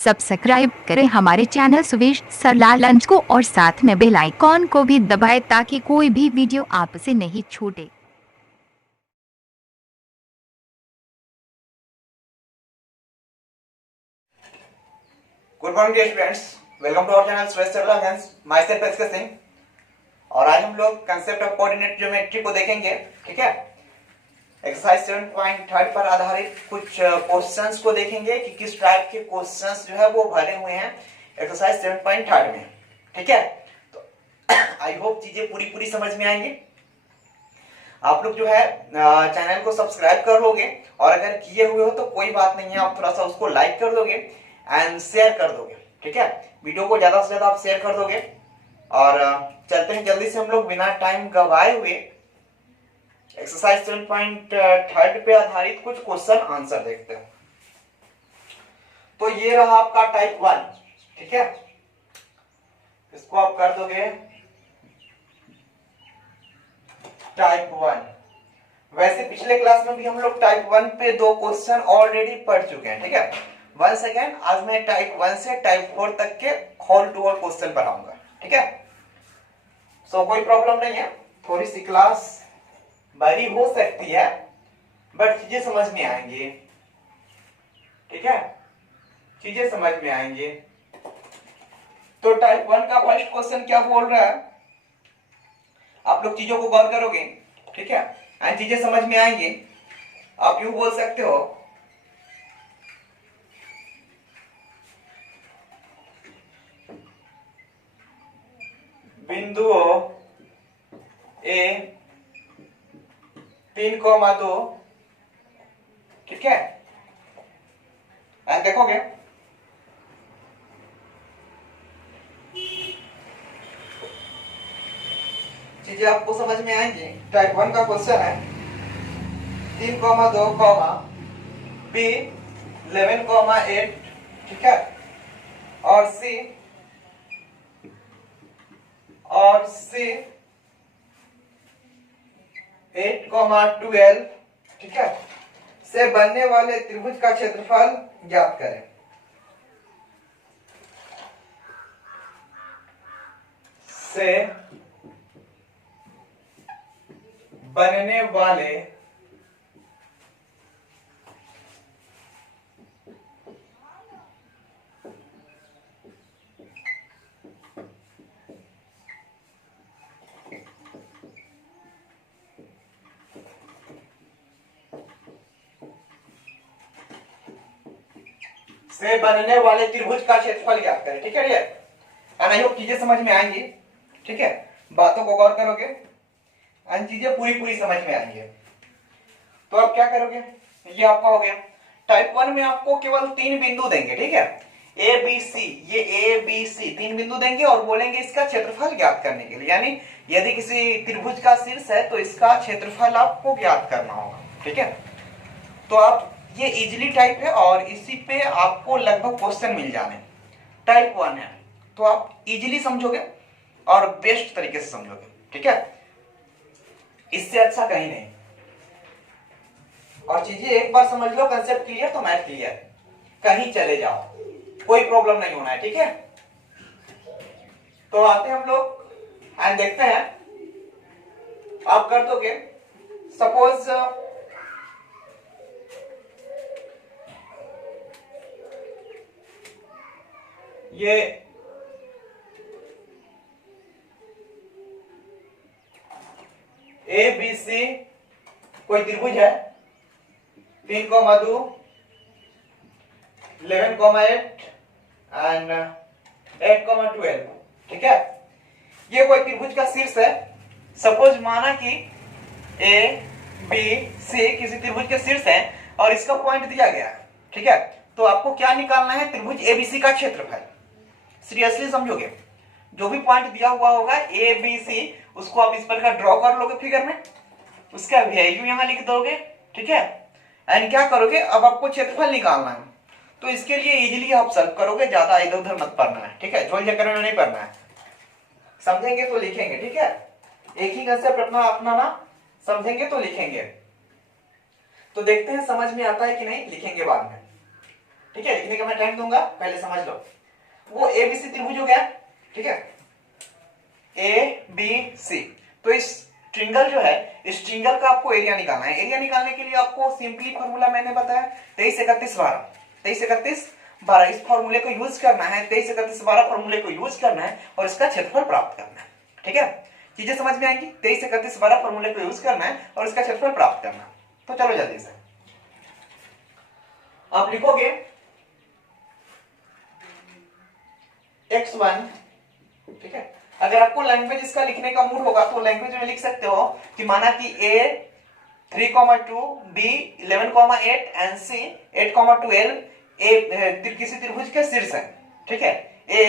Subscribe करें हमारे channel सुवेश सरलाल लंच को और साथ में बेल आइकॉन को भी दबाएं ताकि कोई भी वीडियो आपसे नहीं छूटे। Good morning dear students, welcome to our channel सुवेश सरलाल लंच। Myself SK Singh. और आज हम लोग कांसेप्ट ऑफ कोऑर्डिनेट ज्योमेट्री को देखेंगे। ठीक है, एक्सरसाइज 7.3 पर आधारित कुछ क्वेश्चंस को देखेंगे कि किस टाइप के क्वेश्चंस जो है वो भरे हुए हैं एक्सरसाइज 7.3 में। ठीक है, तो आई होप चीजें पूरी समझ में आएंगी। आप लोग जो है चैनल को सब्सक्राइब कर लोगे और अगर किए हुए हो तो कोई बात नहीं है, आप थोड़ा सा उसको लाइक कर दोगे एंड शेयर कर दोगे। ठीक है, वीडियो को ज्यादा से ज्यादा आप शेयर कर दोगे। और चलते हैं जल्दी से हम लोग बिना टाइम गवाए हुए एक्सरसाइज 7.3 पे आधारित कुछ क्वेश्चन आंसर देखते हैं। तो ये रहा आपका टाइप 1। ठीक है, इसको आप कर दोगे टाइप 1। वैसे पिछले क्लास में भी हम लोग टाइप 1 पे 2 क्वेश्चन ऑलरेडी पढ़ चुके हैं। ठीक है, वंस अगेन आज मैं टाइप 1 से टाइप 4 तक के होल टू होल क्वेश्चन पढ़ाऊंगा। ठीक है, सो कोई प्रॉब्लम नहीं है, थोड़ी सी क्लास बड़ी हो सकती है बट चीजें समझ में आएंगी। ठीक है, चीजें समझ में आएंगी। तो टाइप 1 का फर्स्ट क्वेश्चन क्या बोल रहा है, आप लोग चीजों को गौर करोगे। ठीक है, एंड चीजें समझ में आएंगी। आप यूं बोल सकते हो, बिंदुओं ए 3,2। ठीक है, एंड देखोगे चीजें आपको समझ में आएंगी। टाइप 1 का क्वेश्चन है 3,2, बी 11,8। ठीक है, और सी 8,12। ठीक है, से बनने वाले त्रिभुज का क्षेत्रफल ज्ञात करें। से बनने वाले त्रिभुज का क्षेत्रफल ज्ञात करें। ठीक है, आई होप चीजें समझ में आएंगी। ठीक है, बातों को गौर करोगे एंड चीजें पूरी समझ में आएंगी। तो आप क्या करोगे, ये आपका हो गया। टाइप 1 में आपको केवल 3 बिंदु देंगे। ठीक है, ए बी सी, ये ए बी सी 3 बिंदु देंगे और बोलेंगे इसका क्षेत्रफल ज्ञात करने के लिए। यानी यदि किसी त्रिभुज का शीर्ष है तो इसका क्षेत्रफल आपको ज्ञात करना होगा। ठीक है, तो आप ये इजिली टाइप है और इसी पे आपको लगभग क्वेश्चन मिल जाने। टाइप 1 है तो आप इजिली समझोगे और बेस्ट तरीके से समझोगे। ठीक है, इससे अच्छा कहीं नहीं। और चीजें एक बार समझ लो, कंसेप्ट क्लियर तो मैथ क्लियर, कहीं चले जाओ कोई प्रॉब्लम नहीं होना है। ठीक है, तो आते हैं हम लोग एंड देखते हैं आप कर दोगे। सपोज ये ए बी सी कोई त्रिभुज है, 3,2, 11,8 एंड 8,12। ठीक है, ये कोई त्रिभुज का शीर्ष है। सपोज माना कि ए बी सी किसी त्रिभुज के शीर्ष है और इसका पॉइंट दिया गया है। ठीक है, तो आपको क्या निकालना है, त्रिभुज एबीसी का क्षेत्रफल। सीरियसली समझोगे, जो भी पॉइंट दिया हुआ होगा ए बी सी, उसको आप इस प्रकार ड्रॉ कर लोगे फिगर में, उसका वैल्यू यहां लिख दोगे। ठीक है, एंड क्या करोगे, अब आपको क्षेत्रफल निकालना है तो इसके लिए इजीली आप सॉल्व करोगे, ज्यादा इधर उधर मत पढ़ना है। ठीक है, झोल चक्कर में नहीं पढ़ना है, समझेंगे तो लिखेंगे। ठीक है, एक ही कंसेप्ट अपना अपनाना, समझेंगे तो लिखेंगे। तो देखते हैं समझ में आता है कि नहीं, लिखेंगे बाद में। ठीक है, लिखने का मैं टाइम दूंगा, पहले समझ लो। वो एबीसी त्रिभुज हो गया, ठीक है, ए बी सी। तो इस ट्रिंगल जो है, इस ट्रिंगल का आपको एरिया निकालना है। एरिया निकालने के लिए आपको सिंपली फॉर्मूला मैंने बताया 23 31 12, 23 31 12 इस फॉर्मूले को यूज करना है, 23 31 12 फॉर्मूले को यूज करना है और इसका क्षेत्रफल प्राप्त करना है। ठीक है, चीजें समझ में आएंगी। 23 31 12 फॉर्मूले को यूज करना है और इसका क्षेत्रफल प्राप्त करना है। तो चलो जल्दी से आप लिखोगे x1, ठीक है। अगर आपको लैंग्वेज इसका लिखने का मूड होगा तो लैंग्वेज में लिख सकते हो कि माना कि a 3,2, b 11,8 एंड c 8,12 ए किसी त्रिभुज के शीर्ष है, ठीक है। a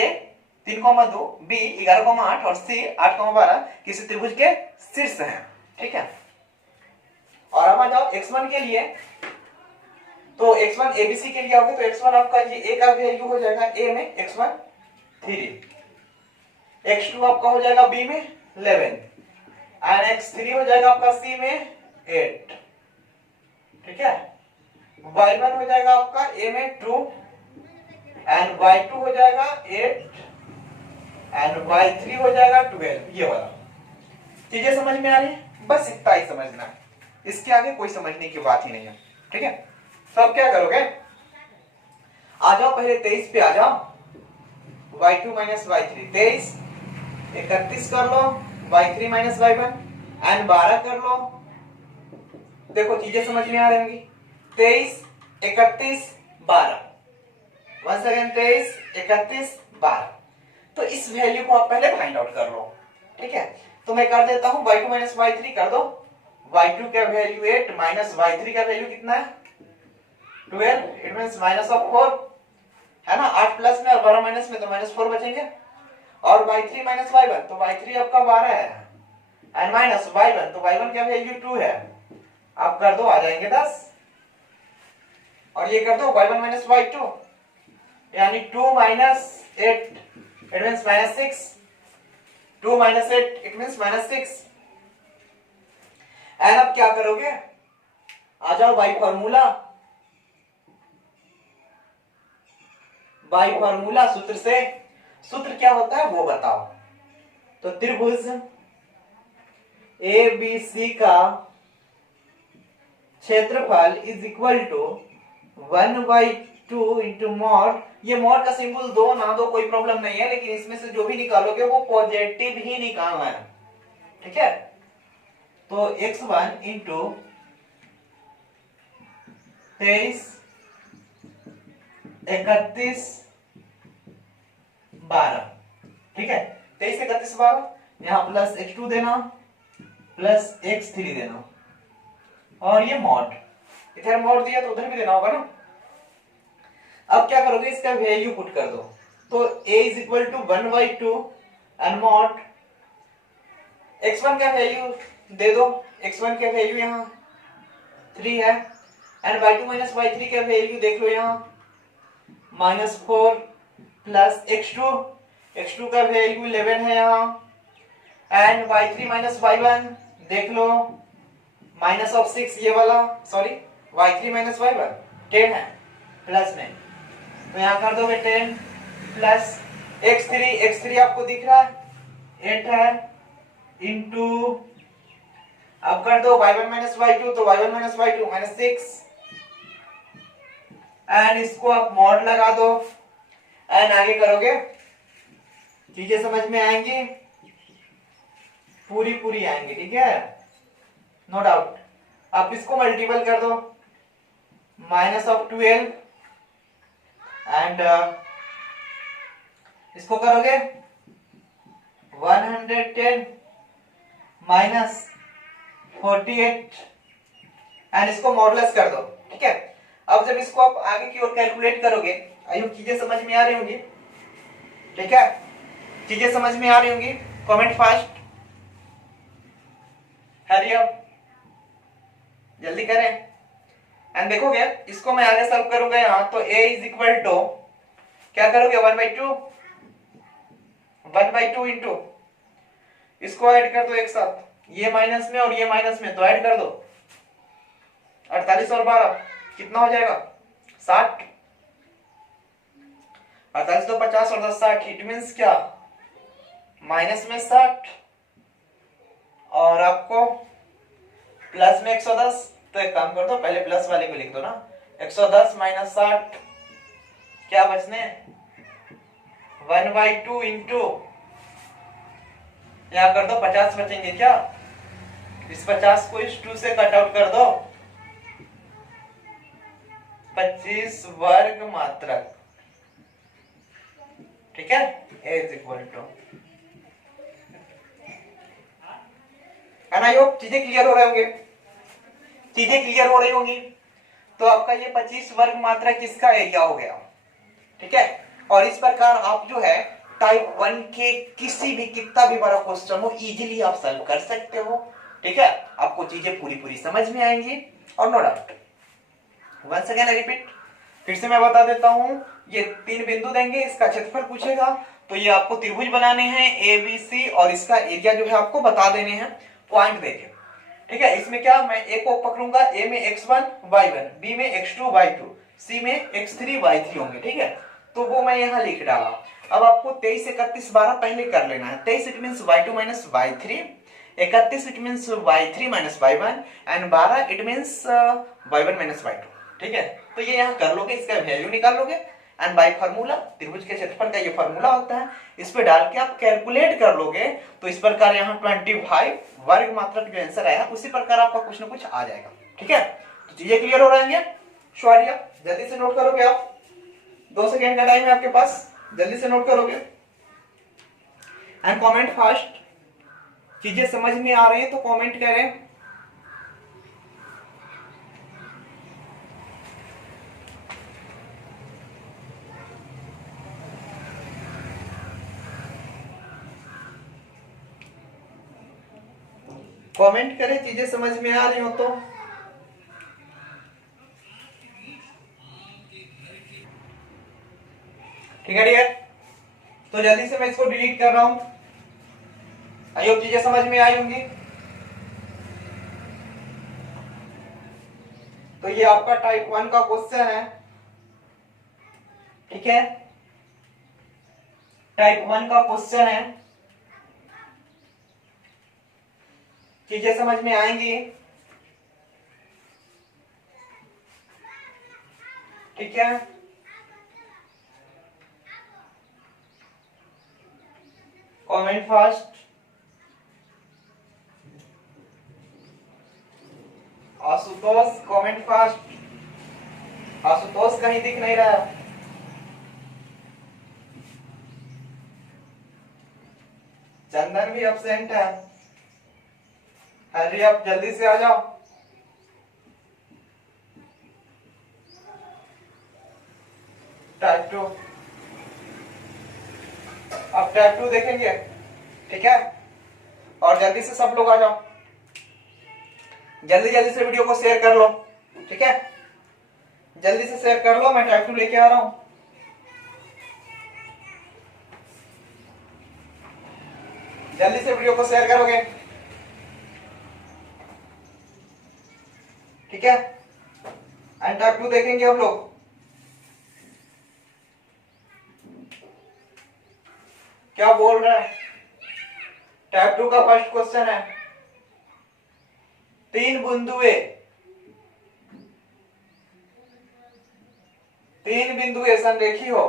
3,2, b 11,8 और c 8,12 किसी त्रिभुज के शीर्ष है, ठीक है। और अब आ जाओ x1 के लिए। तो x1 abc के लिए आओगे तो x1 आपका ये a का वैल्यू हो जाएगा a में x1 3, x2 आपका हो जाएगा b में 11 एंड x3 हो जाएगा आपका c में 8, ठीक है। y1 हो जाएगा आपका a में 2 एंड y2 हो जाएगा 8 एंड y3 हो जाएगा 12। ये वाला चीजें समझ में आ रही है, बस इतना ही समझना है, इसके आगे कोई समझने की बात ही नहीं है, ठीक है। तो अब क्या करोगे, आ जाओ पहले 23 पे आ जाओ, y2 माइनस y3, 23 31 कर लो, y3 माइनस y1 एंड 12 कर लो। देखो चीजें समझ में आ रही होंगी, 23 31 12, वंस अगेन 23 31 12। तो इस वैल्यू को आप पहले फाइंड आउट कर लो, ठीक है। तो मैं कर देता हूं y2 माइनस y3 कर दो, y2 का वैल्यू 8 माइनस y3 का वैल्यू कितना है 12, इट मींस माइनस ऑफ 4 है ना, 8 प्लस में और 12 माइनस में तो माइनस 4 बचेंगे। और y3 माइनस y1 तो y3 आपका 12 है एंड माइनस y1 तो y1 का वैल्यू 2 है, आप कर दो आ जाएंगे 10। और ये कर दो y1 माइनस y2 यानी 2 minus 8 it means minus 6, 2 minus 8 it means minus 6। And अब क्या करोगे, आ जाओ बाई फार्मूला सूत्र से, सूत्र क्या होता है वो बताओ। तो त्रिभुज ABC का क्षेत्रफल is equal to 1/2 into mod. ये मॉड का सिंबल दो ना दो कोई प्रॉब्लम नहीं है, लेकिन इसमें से जो भी निकालोगे वो पॉजिटिव ही निकालना है, ठीक है। तो x1 इंटू 23 31 12, ठीक है। 23 31 12 यहां प्लस x2 देना प्लस x3 देना और ये मॉड, इधर मॉड दिया तो उधर भी देना होगा ना। अब क्या करोगे, इसका वैल्यू पुट कर दो। तो a is equal to 1/2 and mod x1 का वैल्यू दे दो, x1 का वैल्यू यहाँ 3 है एंड y2 माइनस y3 का वैल्यू देख लो यहाँ -4 प्लस x2 का वैल्यू 11 है यहाँ एंड y3 माइनस y1 देख लो माइनस ऑफ 6, ये वाला सॉरी y3 माइनस y1 10 है प्लस में, तो यहाँ कर दोगे 10 प्लस x3 आपको दिख रहा है 8 है इंटू, अब कर दो y1 माइनस y2 तो y1 minus y2 minus 6 and इसको आप मॉड लगा दो एंड आगे करोगे, चीजें समझ में आएंगी, पूरी आएंगी, ठीक है, नो डाउट। आप इसको मल्टीपल कर दो माइनस ऑफ 12 एंड इसको करोगे 110 माइनस 48 एंड इसको मॉडुलस कर दो, ठीक है। अब जब इसको आप आगे की ओर कैलकुलेट करोगे, आई होप चीजें समझ में आ रही होंगी, ठीक है, चीजें समझ में आ रही होंगी। कमेंट फास्ट, हरी अप, जल्दी करें। एंड देखोगे इसको मैं आगे सॉल्व करूंगा यहां, तो a इज इक्वल टू क्या करोगे 1/2 इंटू इसको ऐड कर दो एक साथ, ये माइनस में और ये माइनस में तो ऐड कर दो 48 और 12 कितना हो जाएगा 60 48 दो 50 और 10 60, इट मीन्स क्या, माइनस में 60 और आपको प्लस में 110। तो एक काम कर दो, पहले प्लस वाले को लिख दो ना, 110 माइनस 60 क्या बचने 1/2 इंटू, यहां कर दो 50 बचेंगे क्या, इस 50 को इस 2 से कट आउट कर दो, 25 वर्ग मात्रक, ठीक है, A is equal to. I hope चीजें क्लियर हो रहे होंगे, चीजें क्लियर हो रही होंगी। तो आपका ये 25 वर्ग मात्रक किसका एरिया हो गया, ठीक है। और इस प्रकार आप जो है टाइप 1 के किसी भी कितना भी बड़ा क्वेश्चन हो इजीली आप सॉल्व कर सकते हो, ठीक है। आपको चीजें पूरी पूरी समझ में आएंगी और no doubt. Once again repeat, फिर से मैं बता देता हूं, ये 3 बिंदु देंगे, इसका क्षेत्रफल पूछेगा, तो ये आपको त्रिभुज बनाने हैं ए बी सी और इसका एरिया जो है आपको बता देने हैं पॉइंट देके, ठीक है। इसमें क्या, मैं ए को पकड़ूंगा, ए में x1 y1, बी में x2 y2, सी में x3 y3 होंगे, ठीक है। तो वो मैं यहाँ लिख डाला। अब आपको 23 31 12 पहले कर लेना है। 23 it means y2 minus y3, 31 it means y3 minus y1 and 12 it means y1 minus y2, ठीक है। तो ये यहाँ कर लोगे, इसका वैल्यू निकाल लोगे एंड बाय फार्मूला, त्रिभुज के क्षेत्रफल का ये फार्मूला होता है, इस पे डाल के आप कैलकुलेट कर लोगे, तो इस प्रकार यहाँ 25 वर्ग मात्रक जो आंसर आया उसी प्रकार आपका कुछ ना कुछ आ जाएगा, ठीक है। तो चीजें क्लियर हो रहेंगे, श्वारिया जल्दी से नोट करोगे आप, 2 सेकेंड का टाइम है आपके पास, जल्दी से नोट करोगे एंड कमेंट फास्ट। चीजें समझ में आ रही है तो कमेंट करें। कमेंट करें चीजें समझ में आ रही हो तो। ठीक है डियर, तो जल्दी से मैं इसको डिलीट कर रहा हूं। आई होप चीजें समझ में आई होंगी। तो ये आपका टाइप 1 का क्वेश्चन है, ठीक है, टाइप 1 का क्वेश्चन है, चीजें समझ में आएंगी, ठीक है। Comment fast, Ashutosh comment fast, Ashutosh कहीं दिख नहीं रहा, चंदन भी एब्सेंट है, हरी आप जल्दी से आ जाओ। टाइप 2, अब टाइप 2 देखेंगे, ठीक है। और जल्दी से सब लोग आ जाओ, जल्दी जल्दी से वीडियो को शेयर कर लो, ठीक है, जल्दी से शेयर कर लो, मैं टाइप 2 लेके आ रहा हूं। जल्दी से वीडियो को शेयर करोगे, ठीक है, एंड टाइप 2 देखेंगे हम लोग। क्या बोल रहा है, टाइप 2 का फर्स्ट क्वेश्चन है, 3 बिंदुए संरेखी हो,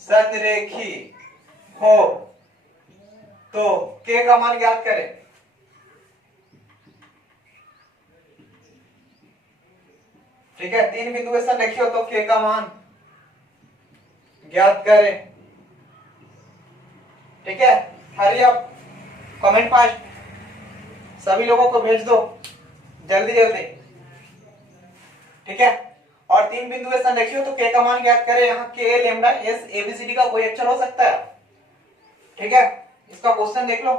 संरेखी हो तो के का मान ज्ञात करें। ठीक है, 3 बिंदुए संरेखी हो तो के का मान ज्ञात करें, ठीक है। हरी अप, कमेंट फास्ट, सभी लोगों को भेज दो जल्दी जल्दी, ठीक है। और 3 बिंदु संरेखी हो तो के का मान ज्ञात करें। यहाँ के लेमडा एस एबीसीडी का कोई अक्षर हो सकता है, ठीक है। इसका क्वेश्चन देख लो,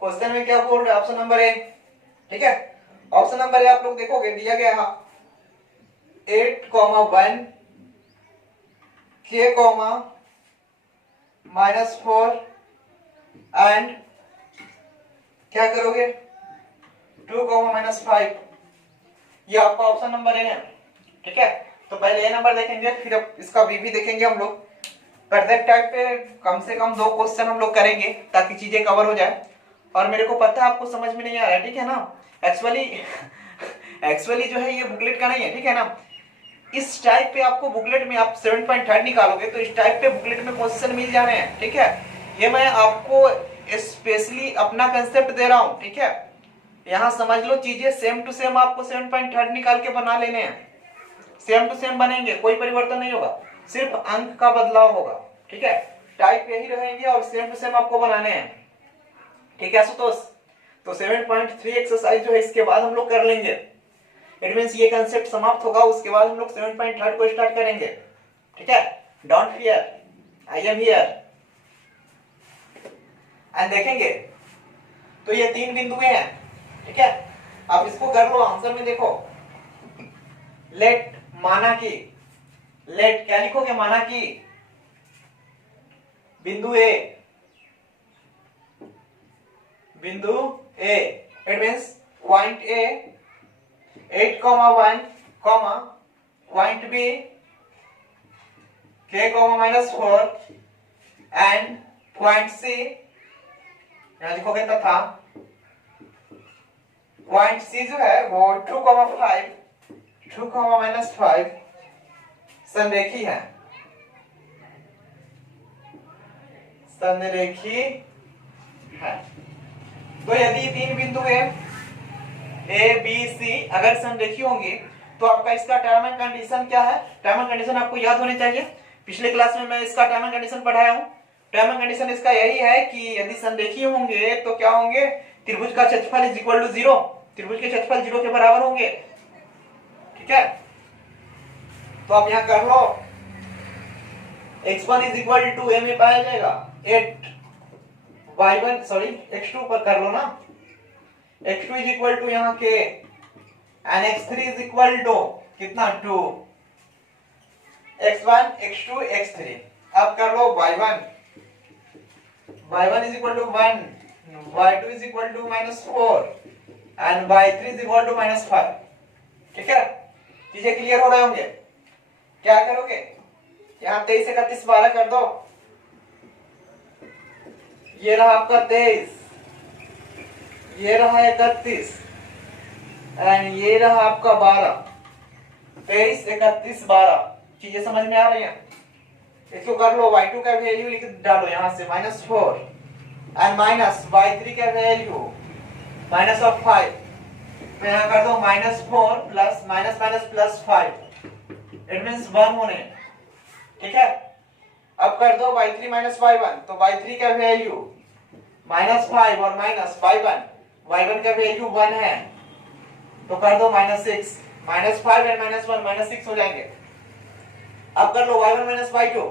क्वेश्चन में क्या बोल रहे हैं, ऑप्शन नंबर ए, ठीक है। ऑप्शन नंबर ए आप लोग देखोगे दिया गया है 8,1 k, -4 एंड क्या करोगे 2, -5, ये आपका ऑप्शन नंबर ए है, ठीक है। तो पहले ए नंबर देखेंगे, फिर अब इसका बी भी देखेंगे हम लोग। परफेक्ट टाइप पे कम से कम 2 क्वेश्चन हम लोग करेंगे ताकि चीजें कवर हो जाए। और मेरे को पता है आपको समझ में नहीं आ रहा है, ठीक है ना। एक्चुअली जो है ये बुकलेट का नहीं है, ठीक है ना। इस टाइप पे आपको बुकलेट में आप 7.3 निकालोगे तो इस टाइप पे बुकलेट में क्वेश्चन मिल जा रहे हैं, ठीक है। ये मैं आपको स्पेशली अपना कंसेप्ट दे रहा हूं, ठीक है। यहां समझ लो चीजें सेम टू सेम आपको 7.3 निकाल के बना लेने हैं। सेम टू सेम बनेंगे, कोई परिवर्तन नहीं होगा, सिर्फ अंक का बदलाव होगा, ठीक है। टाइप यही रहेंगे और सेम टू सेम आपको बनाने हैं, ठीक है आशुतोष। तो 7.3 एक्सरसाइज जो है इसके बाद हम लोग कर लेंगे। इट मींस ये कंसेप्ट समाप्त होगा, उसके बाद हम लोग 7.3 को स्टार्ट करेंगे, ठीक है। Don't fear, I am here. And देखेंगे तो ये 3 बिंदुएं हैं, ठीक है। आप इसको कर लो, आंसर में देखो। लेट माना कि, लेट क्या लिखोगे, माना कि बिंदु ए, बिंदु A, it means point A 8,1, point B k,-4 and point C, यहां लिखोगे तथा पॉइंट सी जो है वो 2,5, 2,-5 संरेखी है, संरेखी है। तो यदि 3 बिंदु है ए बी सी अगर संरेखी होंगी तो आपका इसका टर्म एंड कंडीशन क्या है। टर्म एंड कंडीशन आपको याद होने चाहिए, पिछले क्लास में मैं इसका टर्म एंड कंडीशन पढ़ाया हूं। टर्म एंड कंडीशन इसका यही है कि यदि संरेखी होंगे तो क्या होंगे, त्रिभुज का क्षेत्रफल इज इक्वल टू 0, त्रिभुज के क्षेत्रफल 0 के बराबर होंगे, ठीक है। तो आप यहां कर लो, x1 is equal to a में पाया जाएगा 8, y1 सॉरी x2 पर कर लो ना, x2 इज इक्वल टू यहाँ के and x3 is equal to कितना 2, x1 x2 x3। अब कर लो y1, y1 is equal to 1, y2 is equal to -4 and y3 is equal to -5, ठीक है। चीजें क्लियर हो रहे होंगे। क्या करोगे, यहां 23, 31, 12 कर दो, ये रहा आपका 23, ये रहा 31 एंड ये रहा आपका 12, 23, 31, 12। चीजें समझ में आ रही हैं। इसको कर लो, y2 का वैल्यू लिख डालो यहां से -4 एंड माइनस y3 का वैल्यू -5। तो यहां कर दो -4 प्लस +5, इट मींस 1 होने, ठीक है। अब कर दो y3 y1, तो y3 का वैल्यू -5 और -y1, y1 का वैल्यू 1 है, तो कर दो -6, -5 एंड -1 -6 हो जाएंगे। अब कर लो y1 y2,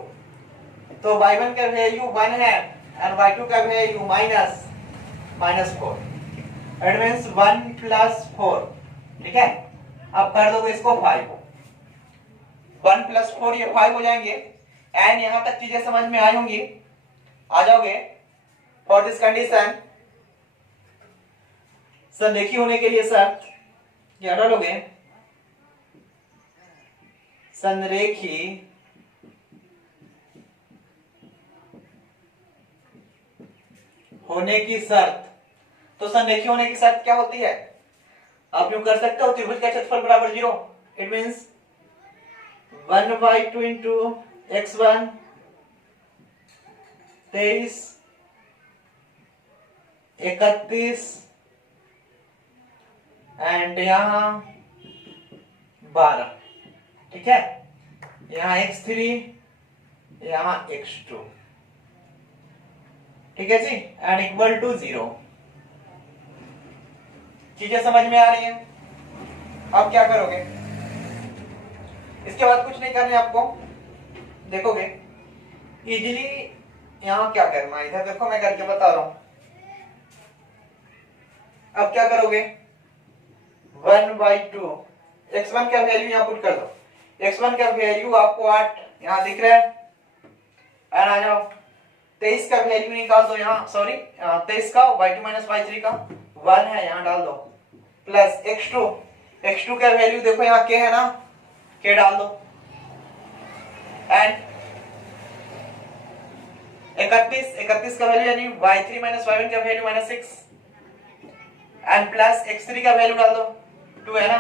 तो y1 का वैल्यू 1 है एंड y2 का वैल्यू -4, इट मींस 1 + 4, ठीक है। अब कर दो इसको 5, 1 + 4 ये 5 हो जाएंगे। एंड यहां तक चीजें समझ में आई होंगी, आ जाओगे। फॉर दिस कंडीशन, संरेखी होने के लिए शर्त क्या डालोगे, संरेखी होने की शर्त। तो संरेखी होने की शर्त क्या होती है, आप यूं कर सकते हो, त्रिभुज का क्षेत्रफल बराबर 0, it means 1/2 into x1 23, 31 and यहां 12, ठीक है। यहां x3, यहां x2, ठीक है जी, एंड इक्वल टू 0। चीजें समझ में आ रही हैं। अब क्या करोगे, इसके बाद कुछ नहीं करना है आपको, देखोगे इजीली यहां क्या करना है, इधर देखो मैं करके बता रहा हूं। अब क्या करोगे, 1/2, x1 का वैल्यू यहां पुट कर दो, x1 का वैल्यू आपको 8 यहां दिख रहा है, एंड आ जाओ 23 का वैल्यू निकाल दो यहां, सॉरी 23 का y2 - y3 का 1 है, यहां डाल दो, प्लस x2 का वैल्यू देखो यहाँ k है ना, के डाल दो एंड 31 का वैल्यू यानी y3 माइनस y1 का वैल्यू -6 एंड प्लस x3 का वैल्यू डाल दो 2 है ना,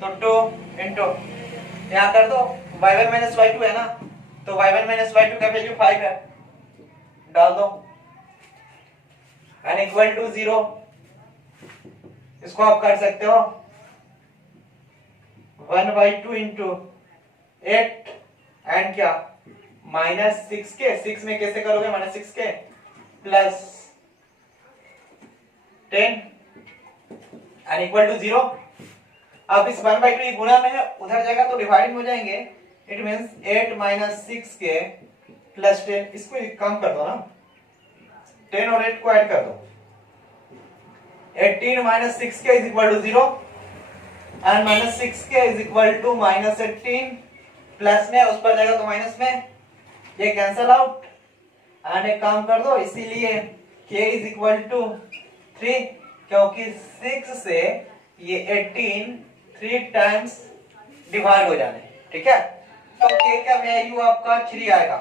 तो 2 इंटू यहाँ कर दो y1 माइनस y2 है ना, तो y1 माइनस y2 का वैल्यू 5 है, डाल दो एंड इक्वल टू 0। इसको आप कर सकते हो 1/2 इंटू 8 एंड क्या -6 के 6 में कैसे करोगे -6 के प्लस 10 एंड इक्वल टू 0। अब इस 1/2 गुणा में है, उधर जाएगा तो डिवाइडिंग हो जाएंगे। इट मींस 8 - 6 के प्लस 10, इसको कम कर दो ना, 10 और 8 को ऐड कर दो, 18 - 6 के इज इक्वल टू 0 एंड -6 के इज इक्वल टू -18, प्लस में उस पर जाएगा तो माइनस में, ये कैंसल आउट एंड एक काम कर दो, इसीलिए k इज इक्वल टू 3, क्योंकि 6 से ये 18 3 टाइम्स डिवाइड हो जाने, ठीक है, तो k का वैल्यू आपका 3 आएगा।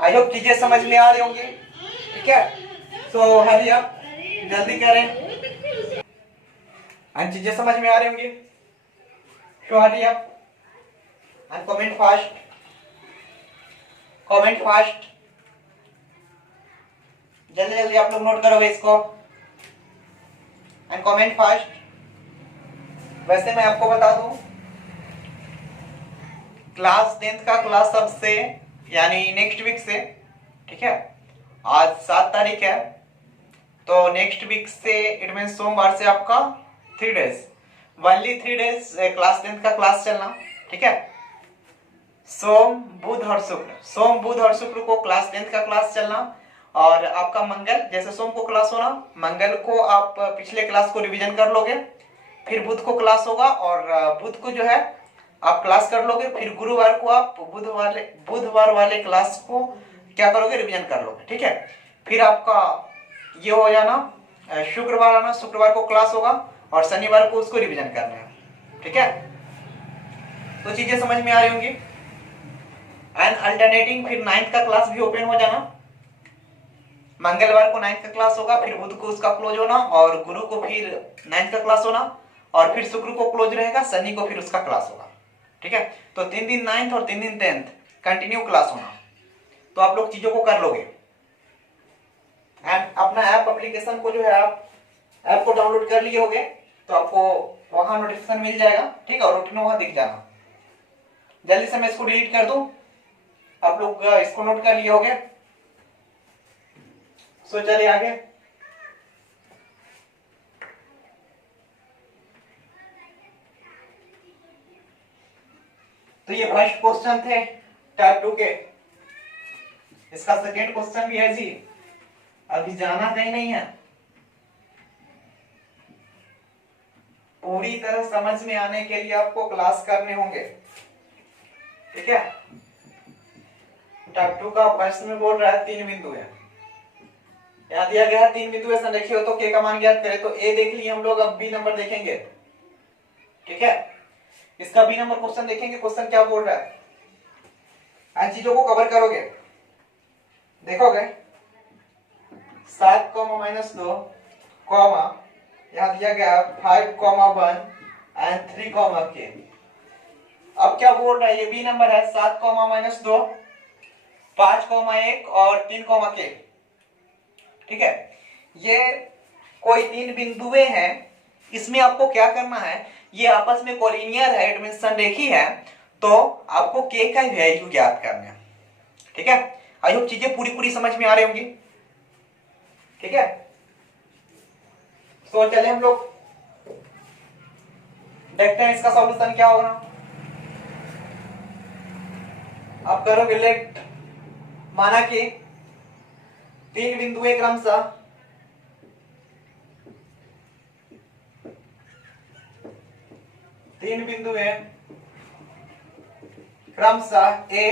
आई होप चीजें समझ में आ रही होंगी, ठीक है, सो हरी आप जल्दी करें एंड चीजें समझ में आ रही होंगी, सो हरी आप एंड कमेंट फास्ट, जल्दी जल्दी आप लोग नोट करोगे इसको एंड कमेंट फास्ट। वैसे मैं आपको बता दूं, क्लास 10th का क्लास अब से यानी नेक्स्ट वीक से, ठीक है, आज 7 तारीख है, तो नेक्स्ट वीक से इट मीन सोमवार से आपका 3 days, only 3 days class 10th का क्लास चलना, ठीक है, सोम बुध और शुक्र को क्लास 10th का क्लास चलना, और आपका मंगल, जैसे सोम को क्लास होना, मंगल को आप पिछले क्लास को रिवीजन कर लोगे, फिर बुध को क्लास होगा और बुध को जो है आप क्लास कर लोगे, फिर गुरुवार को आप बुधवार वाले क्लास को क्या करोगे, रिवीजन कर लोगे, ठीक है, फिर आपका ये हो जाना शुक्रवार आना, शुक्रवार को क्लास होगा और शनिवार को उसको रिवीजन करना है, ठीक है, तो चीजें समझ में आ रही होंगी एंड अल्टरनेटिंग फिर 9th का क्लास भी ओपन हो जाना, मंगलवार को 9th का क्लास होगा, फिर बुध को उसका क्लोज होना और गुरु को फिर 9th का क्लास होना और फिर शुक्र को क्लोज रहेगा, शनि को फिर उसका क्लास होगा, ठीक है, तो 3 दिन 9th और 3 दिन 10th कंटिन्यू क्लास होना, तो आप लोग चीजों को कर लोगे एंड अपना ऐप एप्लीकेशन को जो है आप ऐप को डाउनलोड कर लिए होगे, तो आपको वहां नोटिफिकेशन मिल जाएगा, ठीक है, और रूटीन वहां दिख जाना। जल्दी से मैं इसको डिलीट कर दूं, आप लोग इसको नोट कर लिए होगे, सो चलिए आगे। तो ये फर्स्ट क्वेश्चन थे टाइप 2 के, इसका सेकेंड क्वेश्चन भी है जी, अभी जाना कहीं नहीं है, पूरी तरह समझ में आने के लिए आपको क्लास करने होंगे, ठीक है। टाइप 2 का प्रश्न में बोल रहा है 3 बिंदु है, यहाँ दिया गया है 3 बिंदु ऐसा लिखे हो तो के का मान ज्ञात करें, तो ए देख लिए हम लोग, अब बी नंबर देखेंगे, ठीक है, इसका बी नंबर क्वेश्चन देखेंगे, क्वेश्चन क्या बोल रहा है, इन चीजों को कवर करोगे, देखोगे 7, -2, यहाँ दिया गया 5, 1 एंड 3, k। अब क्या बोल रहा है, ये बी नंबर है 7, -2, 5, 1 और 3, k, ठीक है, ये कोई 3 बिंदुएं हैं, इसमें आपको क्या करना है, ये आपस में कोलिनियर है, इट मींस संरेखी है, तो आपको k का वैल्यू ज्ञात करना है, ठीक है। आई होप चीजें पूरी समझ में आ रही होंगी, ठीक है, तो चले हम लोग देखते हैं इसका सॉल्यूशन क्या होगा। आप करोगे लेट, माना कि 3 बिंदुएं क्रमशः ए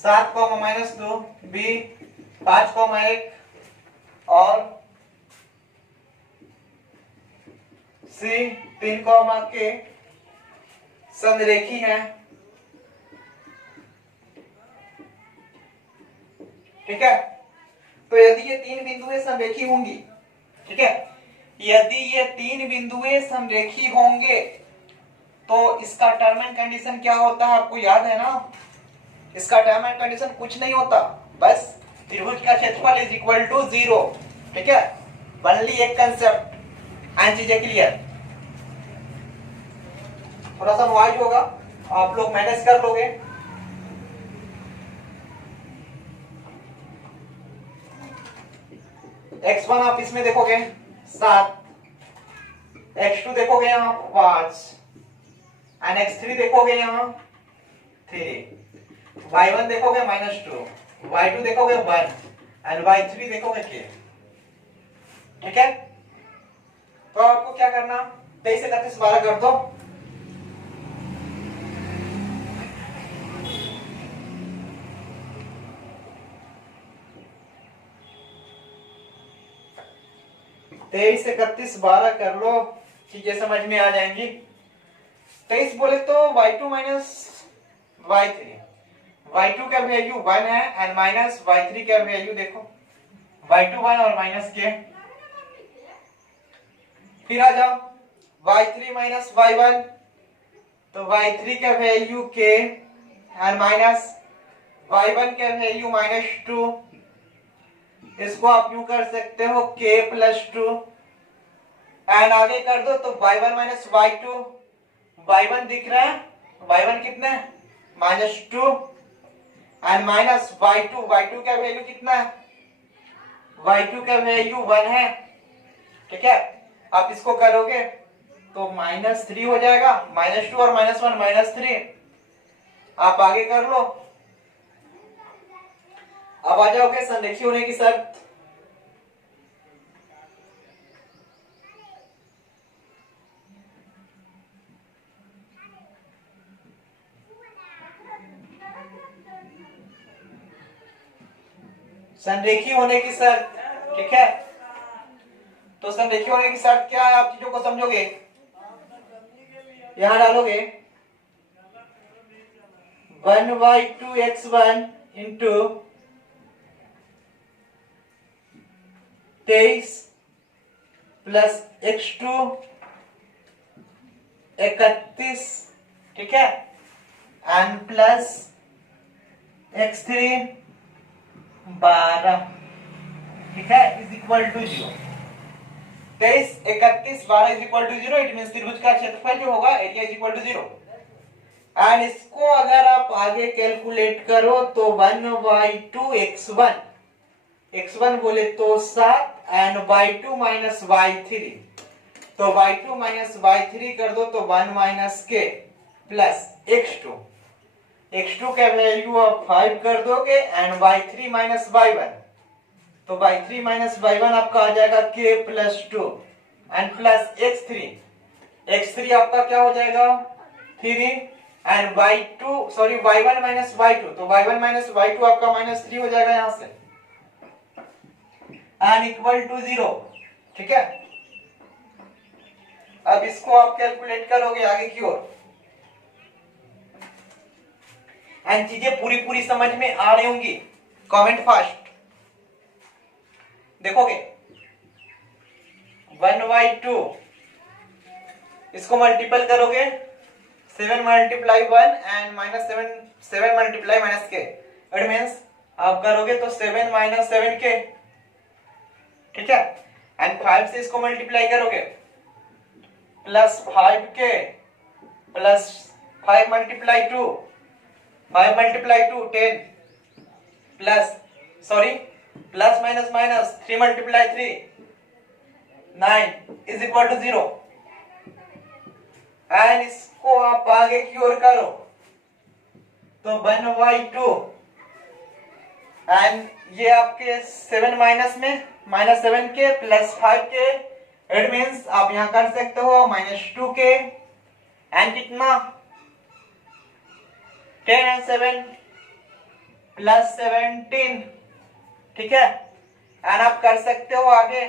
7, -2, बी 5, 1 और सी 3, k संरेखी हैं, ठीक है। तो यदि ये तीन बिंदुएं संरेखी होंगी, ठीक है, यदि ये तीन बिंदुएं संरेखी होंगे तो इसका टर्म एंड कंडीशन क्या होता है, आपको याद है ना। इसका टर्म एंड कंडीशन कुछ नहीं होता, बस त्रिभुज का क्षेत्रफल इज इक्वल टू 0, ठीक है। ओनली एक कंसेप्ट, एंड चीजें क्लियर। थोड़ा सा नॉइज होगा, आप लोग मैनेज कर लोगे। x1 आप इसमें देखोगे 7, x2 देखोगे यहाँ 5 एंड x3 देखोगे यहाँ 3, y1 देखोगे -2, y2 देखोगे 1 एंड y3 देखोगे k, ठीक है। तो आपको क्या करना, 23 से 31 12 कर दो। तेईस से 31 12 कर लो, चीजें समझ में आ जाएंगी। 23 बोले तो y2 माइनस y3, y2 का वैल्यू 1 है एंड माइनस y3 का वैल्यू देखो y2 1 और माइनस के। फिर आ जाओ y3 माइनस y1, तो y3 का value k and minus y1 का वैल्यू -2। इसको आप यूं कर सकते हो k प्लस 2 एंड आगे कर दो तो y1 माइनस y2, y1 दिख रहा है, y1 कितना है -2 एंड माइनस y2, y2 का वैल्यू कितना है, y2 का वैल्यू 1 है, ठीक है। आप इसको करोगे तो -3 हो जाएगा, -2 और -1 -3। आप आगे कर लो, अब आ जाओगे संरेखी होने की शर्त। संरेखी होने की शर्त, ठीक है। तो संरेखी होने की शर्त क्या है, आप चीजों को समझोगे, यहां डालोगे 1/2x1 इंटू 23 प्लस x2 31, ठीक है, एंड प्लस x3 12, ठीक है, is equal to 0। 23 31 12 is equal to 0, it means त्रिभुज का क्षेत्रफल जो होगा area is equal to 0। And इसको अगर आप आगे कैलकुलेट करो तो 1/2 x1 बोले तो 7 एंड y2 माइनस y3, तो y2 माइनस y3 कर दो तो 1 माइनस k प्लस x2 का वैल्यू आप 5 कर दोगे एंड y3 माइनस y1, तो y3 माइनस y1 आपका आ जाएगा k plus 2 and plus x3 आपका क्या हो जाएगा 3 एंड y1 माइनस y2, तो y1 माइनस y2 आपका -3 हो जाएगा यहां से एंड इक्वल टू 0, ठीक है। अब इसको आप कैलकुलेट करोगे आगे की ओर, एंड चीजें पूरी समझ में आ रही होंगी। कमेंट फास्ट देखोगे 1/2 इसको मल्टीपल करोगे 7 multiply 1 and -7 multiply -k, it means आप करोगे तो 7 - 7k, ठीक है, एंड 5 से इसको मल्टीप्लाई करोगे plus 5k plus 5 multiply 2 10 plus minus 3 multiply 3 9 is equal to 0। And इसको आप आगे की ओर करो तो 1/2 एंड ये आपके 7 माइनस में -7k plus 5k, it means आप यहां कर सकते हो -2k एंड कितना 10 एंड 7 प्लस 17, ठीक है, एंड आप कर सकते हो आगे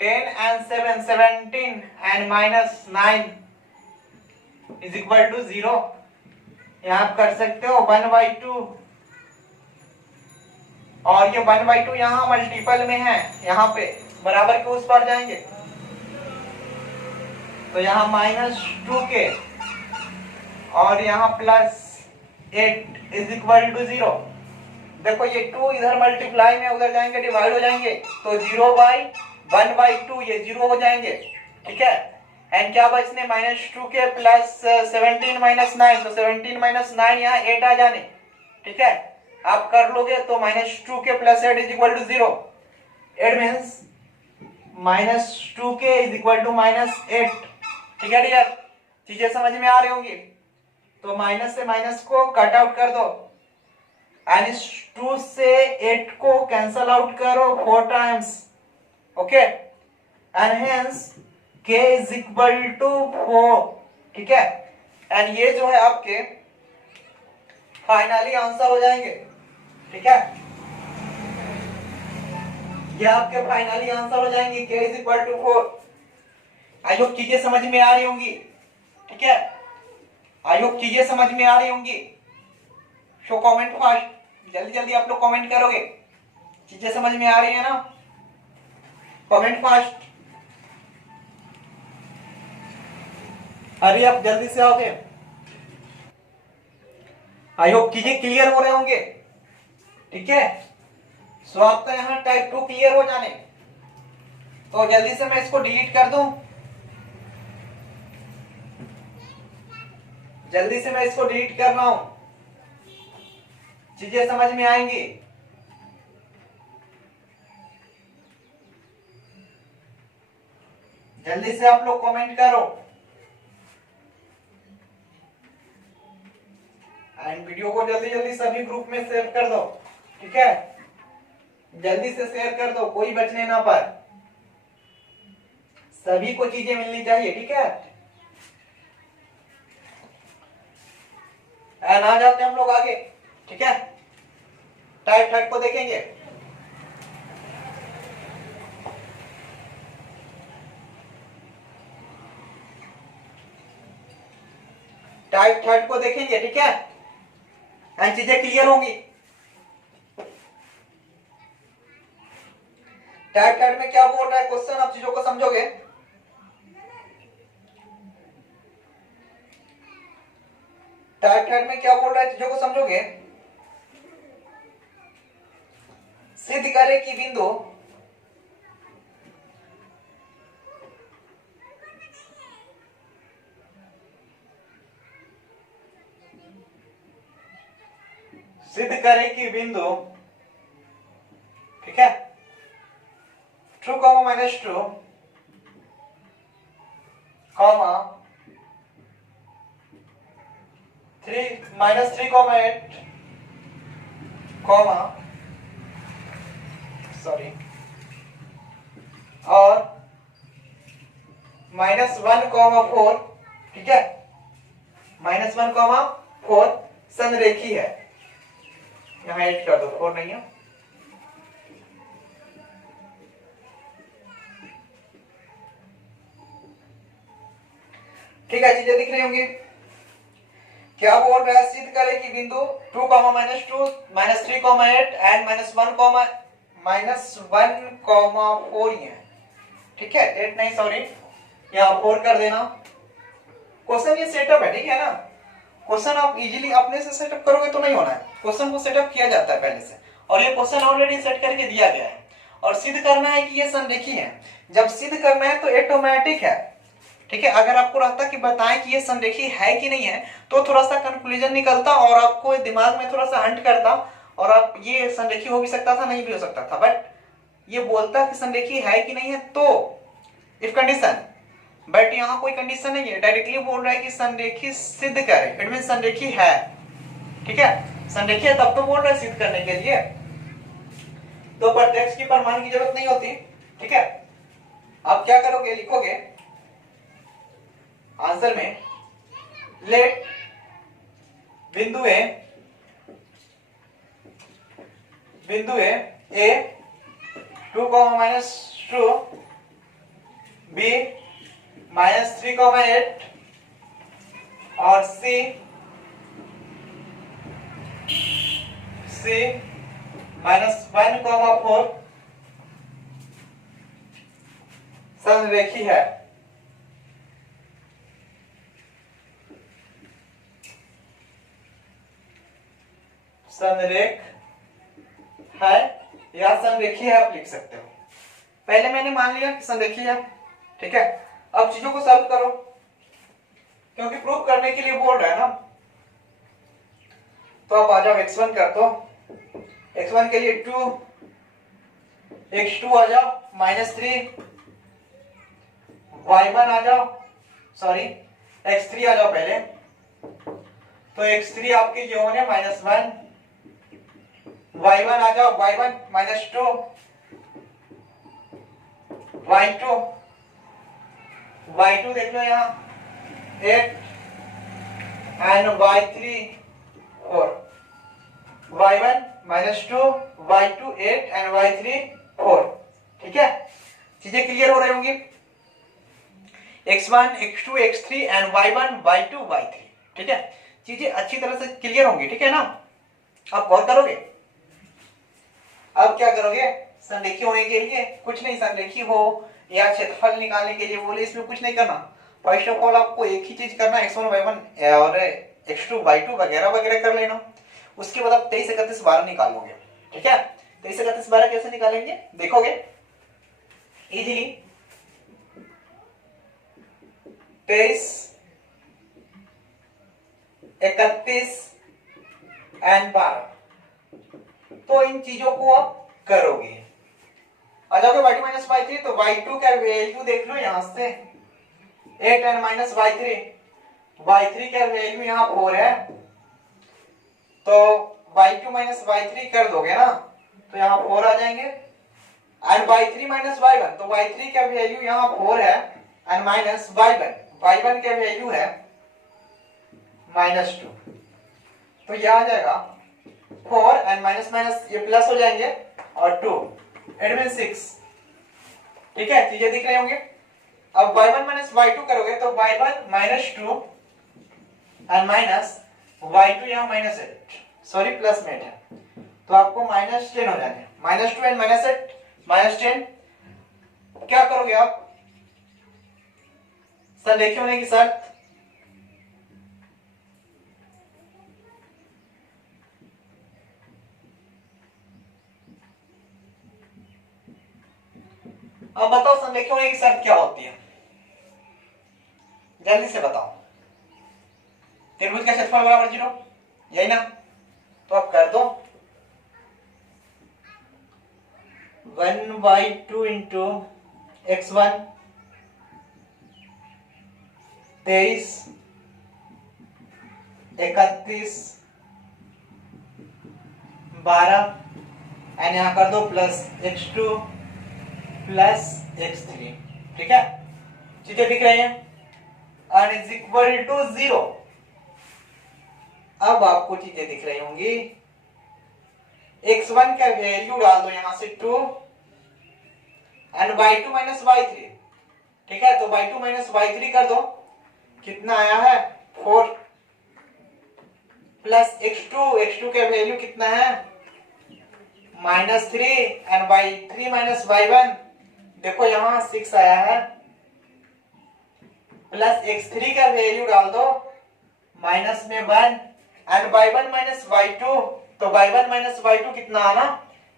10 and 7 17 and -9 is equal to 0। यहाँ आप कर सकते हो 1/2, और ये 1/2 यहाँ मल्टीपल में है, यहाँ पे बराबर के उस पार जाएंगे तो यहाँ -2k और यहाँ +8 इज इक्वल टू 0। देखो ये 2 इधर मल्टीप्लाई में उधर जाएंगे डिवाइड हो जाएंगे तो 0/1/2 ये 0 हो जाएंगे, ठीक है। एंड क्या बचने -2k प्लस 17 -9, तो 17 -9 यहाँ 8 आ जाने, ठीक है। आप कर लोगे तो -2k plus 8 is equal to 0। 8 means -2k is equal to -8, ठीक है डियर। चीजें समझ में आ रही होंगी। तो माइनस से माइनस को कट आउट कर दो एंड इस 2 से 8 को कैंसल आउट करो 4 times, okay. And hence k is equal to 4, ठीक है। एंड ये जो है आपके फाइनली आंसर हो जाएंगे, ठीक है। ये आपके फाइनली आंसर हो जाएंगे k is equal to 4। I hope चीजें समझ में आ रही होंगी, ठीक है। आई होप चीजें समझ में आ रही होंगी। शो कमेंट फास्ट, जल्दी जल्दी आप लोग कमेंट करोगे। चीजें समझ में आ रही है ना, कमेंट फास्ट। अरे आप जल्दी से आओगे। आई होप चीजें क्लियर हो रहे होंगे, ठीक है। सो आपका यहाँ टाइप 2 क्लियर हो जाने, तो जल्दी से मैं इसको डिलीट कर दूं। जल्दी से मैं इसको डिलीट कर रहा हूं, चीजें समझ में आएंगी। जल्दी से आप लोग कमेंट करो एंड वीडियो को जल्दी जल्दी सभी ग्रुप में शेयर कर दो, ठीक है। जल्दी से शेयर कर दो, कोई बचने ना पाए, सभी को चीजें मिलनी चाहिए, ठीक है। एंड आ जाते हैं हम लोग आगे, ठीक है। टाइप 3 को देखेंगे। टाइप 3 को देखेंगे, ठीक है। एंड चीजें क्लियर होंगी। टाइप 3 में क्या बोल रहा है क्वेश्चन, आप चीजों को समझोगे। टाइप 3 में क्या बोल रहा है चीजों को समझोगे। सिद्ध करें कि बिंदु सिद्ध करें कि बिंदु, ठीक है, true comma -2 comma 3 comma sorry और -1,4, ठीक है। -1,4 संरेखी है। यहां एड कर दो, 4 नहीं है। ठीक है, चीजें दिख रही होंगी। क्या बोल रहा है, सिद्ध करें कि बिंदु 2, -2, -3,8 एंड -1,4 ही है, ठीक है। 8 नहीं, सॉरी, यहाँ 4 कर देना। क्वेश्चन ये सेटअप है, ठीक है ना। क्वेश्चन आप इजीली अपने से सेटअप करोगे तो नहीं होना है, क्वेश्चन को सेटअप किया जाता है पहले से, और ये क्वेश्चन ऑलरेडी सेट करके दिया गया है। और सिद्ध करना है कि ये संरेखी है। जब सिद्ध करना है तो ऑटोमेटिक है, ठीक है। अगर आपको रहता कि बताएं कि ये संरेखी है कि नहीं है तो थोड़ा सा कंक्लूजन निकलता और आपको दिमाग में थोड़ा सा हंट करता और आप ये संरेखी हो भी सकता था, नहीं भी हो सकता था। बट ये बोलता कि संरेखी है कि नहीं है तो इफ कंडीशन, बट यहाँ कोई कंडीशन नहीं है, डायरेक्टली बोल रहा है कि संरेखी सिद्ध करे। इट मीन संरेखी है, ठीक है। संरेखी है तब तो बोल रहा है सिद्ध करने के लिए, तो प्रत्यक्ष की प्रमाण की जरूरत नहीं होती, ठीक है। आप क्या करोगे, लिखोगे आंसर में, लेट बिंदु ए 2, -2 बी -3,8 और सी -1,4 संरेखी है। संरेख है या संरेखी है आप लिख सकते हो। पहले मैंने मान लिया कि संरेखी है, ठीक है। अब चीजों को सॉल्व करो, क्योंकि प्रूव करने के लिए बोल रहा है ना। तो आप आ जाओ, x1 कर दो, x1 के लिए 2, x2 आ जाओ -3, y1 आ जाओ, सॉरी x3 आ जाओ पहले। तो x3 आपके जो होने -1, y1 आ जाओ, y1 -2, y2 देख लो यहाँ 8 and y3 4, y1 -2, y2 8 and y3 4, ठीक है। चीजें क्लियर हो रही होंगी। x1 x2 x3 and y1 y2 y3, ठीक है। चीजें अच्छी तरह से क्लियर होंगी, ठीक है ना। आप गौर करोगे। अब क्या करोगे, संरेखी होने के लिए कुछ नहीं, संरेखी हो या क्षेत्रफल निकालने के लिए बोले, इसमें कुछ नहीं करना। फर्स्ट ऑफ ऑल आपको एक ही चीज करना, x1 y1 और x2 y2 वगैरह वगैरह कर लेना। उसके बाद आप 23 31 12 निकालोगे, ठीक है। 23 31 12 कैसे निकालेंगे देखोगे इजीली। 23 31 एंड 12, तो इन चीजों को आप करोगे। आ जाओगे y2 - y3, तो y2 का वैल्यू देख लो यहां से 8 एंड -y3, y3 का वैल्यू यहाँ 4 है। तो y2 - y3 कर दोगे ना, तो यहाँ 4 आ जाएंगे। एंड y3 - y1, तो y3 का वैल्यू यहाँ 4 है एंड माइनस y1 का वैल्यू है -2। तो यह आ जाएगा 4 एंड माइनस माइनस ये प्लस हो जाएंगे और 2, इट मीन 6, ठीक है। चीजें दिख रहे होंगे। अब y1 - y2 करोगे तो y1 -2 एंड माइनस y2 यहाँ -8, सॉरी प्लस में 8 है, तो आपको -10 हो जाएंगे। -2 एंड -8 -10। क्या करोगे आप, संरेखी होने की शर्त, अब बताओ संरेखी होने की शर्त क्या होती है, जल्दी से बताओ। त्रिभुज का क्षेत्रफल बराबर 0, यही ना। तो आप कर दो 1/2 इंटू x1 23 31 12 एंड यहां कर दो प्लस x2 प्लस x3, ठीक है। चीजें दिख रही हैं, n इज इक्वल टू 0। अब आपको चीजें दिख रही होंगी। x1 का वैल्यू डाल दो यहां से 2 एंड y2 माइनस y3, ठीक है। तो y2 माइनस y3 कर दो, कितना आया है 4 प्लस x2 का वैल्यू कितना है -3 एंड y3 माइनस y1 देखो यहां 6 आया है, प्लस x3 का वैल्यू डाल दो माइनस में 1 एंड y1 माइनस y2, तो y1 माइनस y2 कितना आना,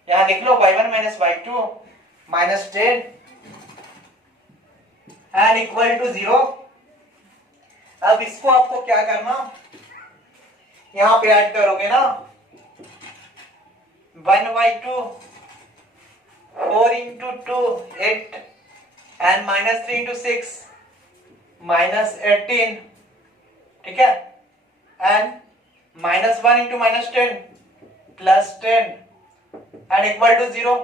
यहां देख लो y1 minus y2 -10 and equal to 0। अब इसको आपको क्या करना, यहां पे ऐड करोगे ना 1/2 4 into 2 8 and -3 into 6 -18, ठीक है। And -1 into -10 +10 and equal to 0।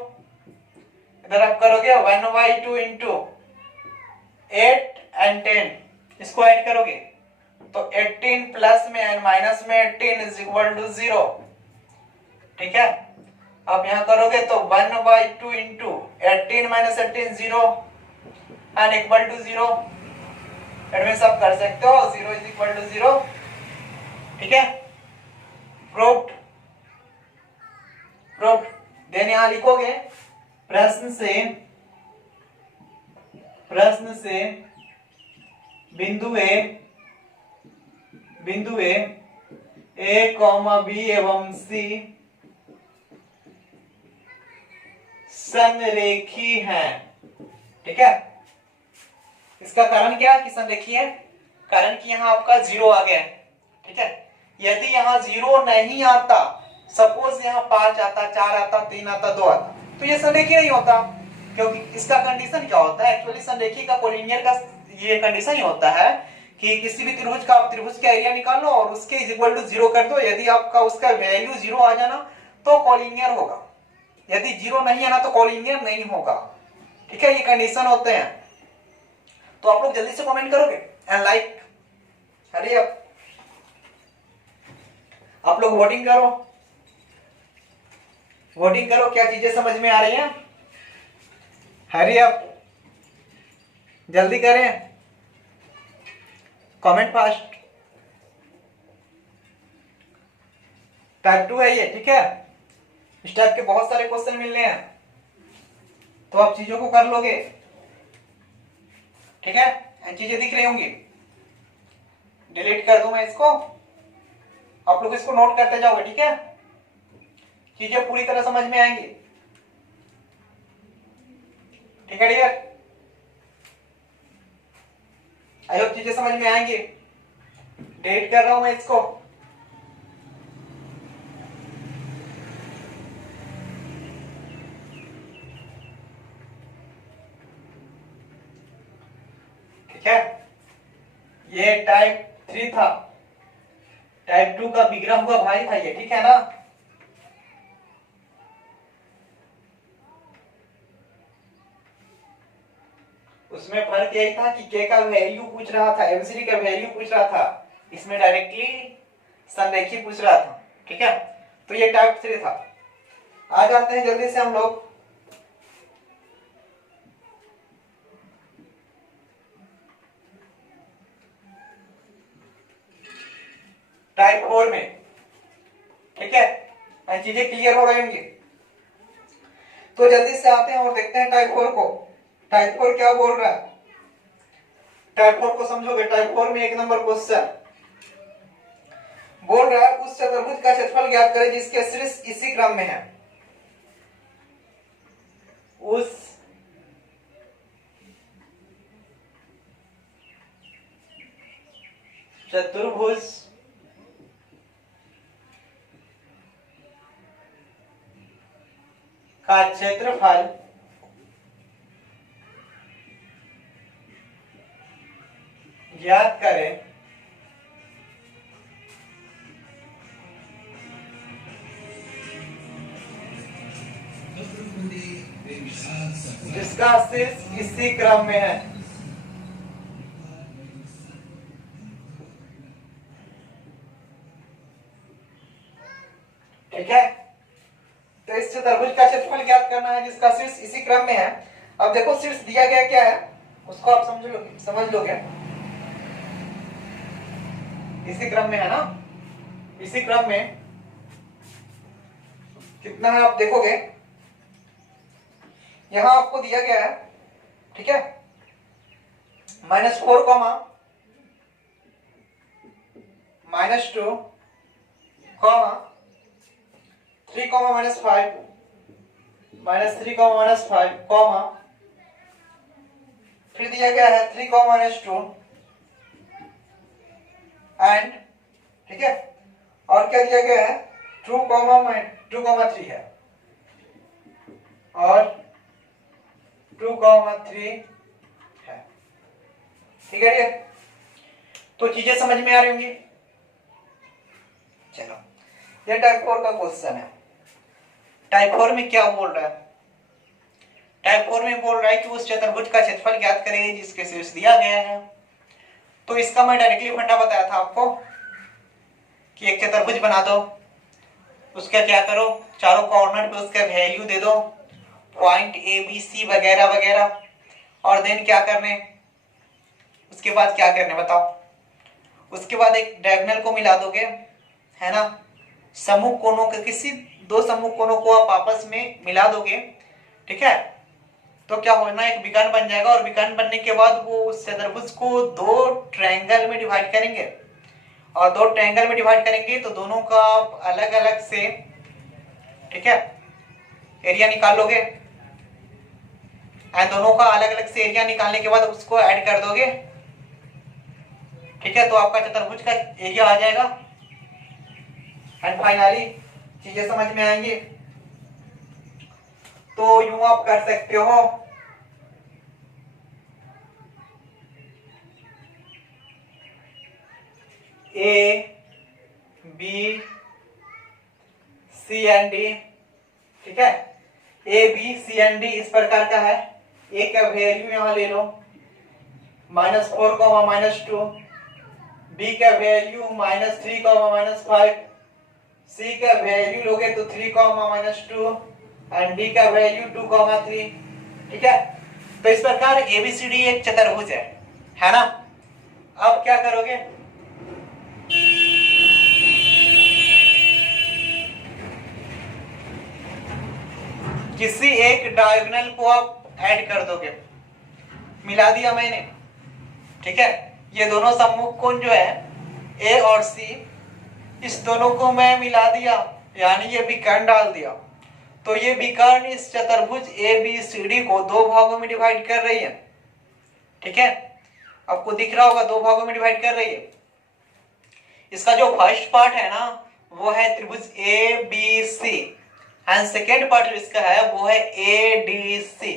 इधर आप करोगे 1/2 into 8 and 10, इसको ऐड करोगे तो 18 प्लस में एंड माइनस में 18 इज इक्वल टू 0, ठीक है। अब यहां करोगे तो 1/2 into 18 minus 18 0 and equal to 0। It means आप कर सकते हो 0 इज इक्वल टू 0, ठीक है, प्रूव्ड। देन यहां लिखोगे प्रश्न से बिंदु ए कॉमा बी एवं सी संरेखी हैं, ठीक है। इसका कारण क्या कि संरेखी है? कारण कि यहां आपका 0 आ गया है, ठीक है। यदि यहां 0 नहीं आता, सपोज यहां 5 आता, 4 आता, 3 आता, 2 आता, तो ये संरेखी नहीं होता, क्योंकि इसका कंडीशन क्या होता है? एक्चुअली संरेखी का कोलिनियर का ये कंडीशन ही होता है कि किसी भी त्रिभुज का आप त्रिभुज का एरिया निकाल लो और उसके इक्वल टू 0 कर दो। यदि आपका उसका वैल्यू 0 आ जाना तो कोलिनियर होगा, यदि 0 नहीं आना तो कोलिनियर नहीं होगा, ठीक है। ये कंडीशन होते हैं। तो आप लोग जल्दी से कमेंट करोगे एंड लाइक, हरी आप लोग वोटिंग करो, क्या चीजें समझ में आ रही हैं? हरी अप, जल्दी करें, कमेंट फास्ट। टाइप 2 है ये, ठीक है। इस टाइप के बहुत सारे क्वेश्चन मिलने हैं, तो आप चीजों को कर लोगे, ठीक है। चीजें दिख रही होंगी, डिलीट कर दूं मैं इसको, आप लोग इसको नोट करते जाओगे, ठीक है। चीजें पूरी तरह समझ में आएंगी, ठीक है डियर। आई होप चीजें समझ में आएंगी। डिलीट कर रहा हूं मैं इसको, ठीक है। ये टाइप 3 था, टाइप 2 का बिगड़ा हुआ भाई था ये, ठीक है ना। उसमें फर्क यही था कि के का वैल्यू पूछ रहा था, एबीसीडी का वैल्यू पूछ रहा था, इसमें डायरेक्टली संरेखी पूछ रहा था, ठीक है। तो ये टाइप 3 था। आ जाते हैं जल्दी से हम लोग टाइप 4 में, ठीक है। चीजें क्लियर हो रही होंगी, तो जल्दी से आते हैं और देखते हैं टाइप 4 को। टाइप 4 क्या बोल रहा है? टाइप 4 को समझोगे। टाइप 4 में 1 नंबर क्वेश्चन बोल रहा है उस चतुर्भुज का क्षेत्रफल ज्ञात करें जिसके शीर्ष इसी क्रम में है। उस चतुर्भुज का क्षेत्रफल ज्ञात करें जिसका शीर्ष इसी क्रम में है। ठीक है, तो इस चतुर्भुज का क्षेत्रफल ज्ञात करना है जिसका शीर्ष इसी क्रम में है। अब देखो शीर्ष दिया गया क्या है उसको आप समझ लोगे। इसी क्रम में है ना, इसी क्रम में कितना है आप देखोगे, यहां आपको दिया गया है, ठीक है, -4, -2, 3, -5, -3, -5, फिर दिया गया है 3, -2 एंड, ठीक है, और क्या दिया गया है 2, 3 है और 2, 3 है। ठीक है, तो चीजें समझ में आ रही होंगी। चलो, ये टाइप 4 का क्वेश्चन है। टाइप 4 में क्या बोल रहा है? टाइप 4 में बोल रहा है कि उस चतुर्भुज का क्षेत्रफल ज्ञात करें जिसके शीर्ष दिया गया है। तो इसका मैं डायरेक्टली फंडा बताया था आपको कि एक चतुर्भुज बना दो, उसका क्या करो, चारों कॉर्नर पे उसका वैल्यू दे दो, पॉइंट ए बी सी वगैरह वगैरह, और देन क्या करने, उसके बाद क्या करना बताओ? उसके बाद एक डायगोनल को मिला दोगे, है ना, सम्मुख कोणों के किसी दो सम्मुख कोणों को आप आपस में मिला दोगे, ठीक है, तो क्या होना, एक विकर्ण बन जाएगा। और विकर्ण बनने के बाद वो उस चतुर्भुज को दो ट्रायंगल में डिवाइड करेंगे, और दो ट्रायंगल में डिवाइड करेंगे तो दोनों का अलग अलग से, ठीक है, एरिया निकाल लोगे, एंड दोनों का अलग अलग से एरिया निकालने के बाद उसको ऐड कर दोगे, ठीक है, तो आपका चतुर्भुज का एरिया आ जाएगा। एंड फाइनली चीजें समझ में आएंगी। तो यूं आप कर सकते हो, A B C and D, ठीक है, A B C and D इस प्रकार का है। ए का वैल्यू यहां ले लो -4, -2, बी का वैल्यू -3, -5, सी का वैल्यू लोगे तो 3, -2 एंड डी का वैल्यू 2, 3, ठीक है। तो इस प्रकार एबीसीडी एक चतुर्भुज है ना। अब क्या करोगे, किसी एक डायगोनल को आप ऐड कर दोगे, मिला दिया मैंने, ठीक है, ये दोनों सम्मुख कोण जो है ए और सी, इस दोनों को मैं मिला दिया, यानी ये विकर्ण डाल दिया, तो ये विकर्ण इस चतुर्भुज ए बी सी डी को दो भागों में डिवाइड कर रही है, ठीक है, आपको दिख रहा होगा दो भागों में डिवाइड कर रही है। इसका जो फर्स्ट पार्ट है ना वो है त्रिभुज A B C, and second part जो इसका है वो है ए डी सी,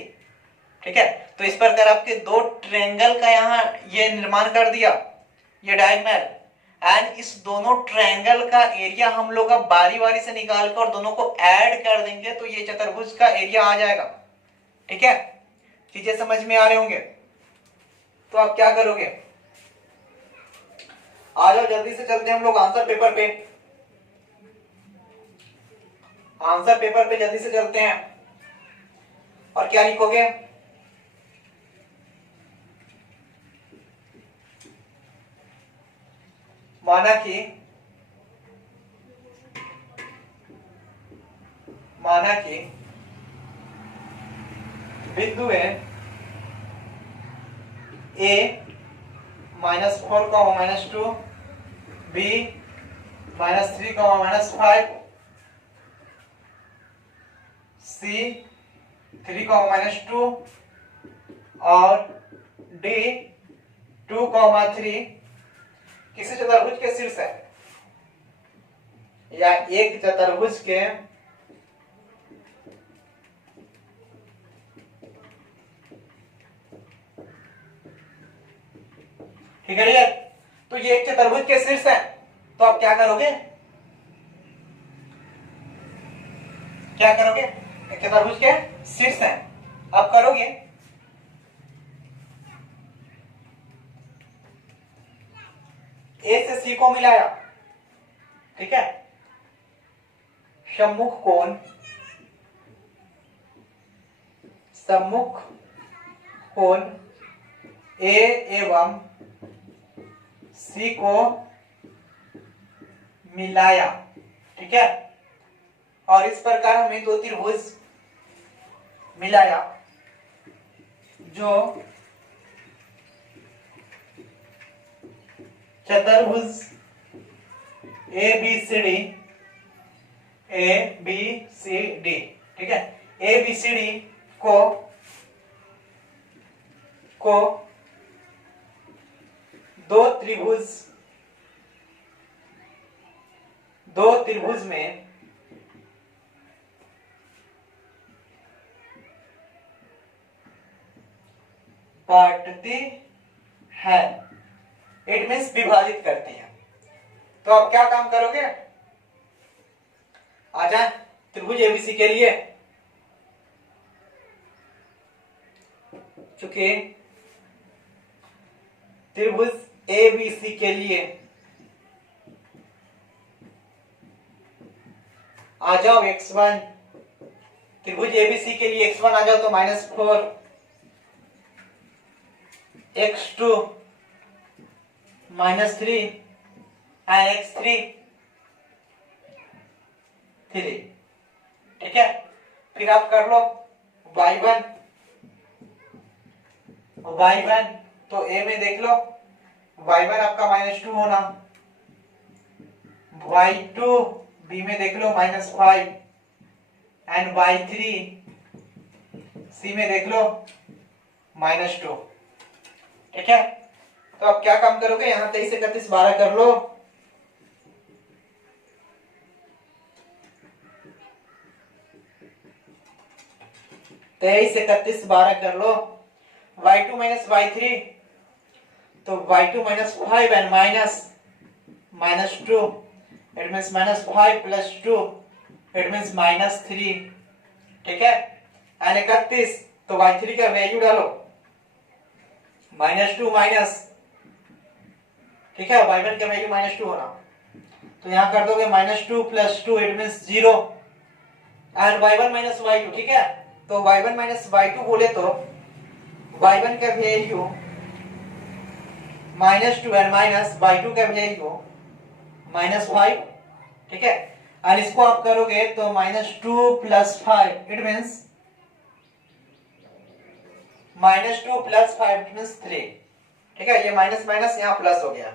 ठीक है। तो इस प्रकार आपके दो ट्रायंगल का यहाँ ये निर्माण कर दिया, ये डायगोनल, एंड इस दोनों ट्रायंगल का एरिया हम लोग अब बारी बारी से निकाल कर और दोनों को ऐड कर देंगे तो ये चतुर्भुज का एरिया आ जाएगा, ठीक है। चीजें समझ में आ रहे होंगे। तो आप क्या करोगे, आ जाओ जल्दी से चलते हैं हम लोग आंसर पेपर पे, आंसर पेपर पे जल्दी से चलते हैं। और क्या लिखोगे, माना कि बिंदु है A -4, -2, B -3, -5, C 3, -2 और D 2, 3 किसी चतुर्भुज के शीर्ष है, या एक चतुर्भुज के ठीक है। तो ये एक चतुर्भुज के शीर्ष है, तो आप क्या करोगे, क्या करोगे, एक चतुर्भुज के शीर्ष है, आप करोगे ए से सी को मिलाया, ठीक है, सम्मुख कोण ए एवं सी को मिलाया, ठीक है, और इस प्रकार हमें दो त्रिभुज मिलाया जो चतुर्भुज ए बी सी डी, ठीक है, ए बी सी डी को दो त्रिभुज में बांटते हैं, इट मीन्स विभाजित करते हैं। तो आप क्या काम करोगे, आ जाए त्रिभुज एबीसी के लिए, चूंकि त्रिभुज एबीसी के लिए आ जाओ x1, त्रिभुज एबीसी के लिए x1 आ जाओ तो -4, x2 -3 एंड x3 3। ठीक है, फिर आप कर लो y1 तो a में देख लो y1 आपका -2 होना, y2 b में देख लो -5 एंड y3 c में देख लो -2। ठीक है, तो आप क्या काम करोगे, यहाँ 23 31 12 कर लो। तेईस 31 12 कर लो, y2 y3 तो y2 -5 and -2 it means -5 + 2 it means -3। ठीक है, एंड 31 तो y3 का वैल्यू डालो -2 माइनस, ठीक है, y1 का वैल्यू -2 होना, तो यहां कर दोगे -2 + 2 it means 0 and y1 y2। ठीक है, तो y1 y2 बोले तो y1 का वैल्यू -2 एंड y2 का वैल्यू -5। ठीक है, और इसको आप करोगे तो -2 + 5 इट मींस -2 + 5 इट मींस 3। ठीक है, ये माइनस माइनस यहाँ प्लस हो गया,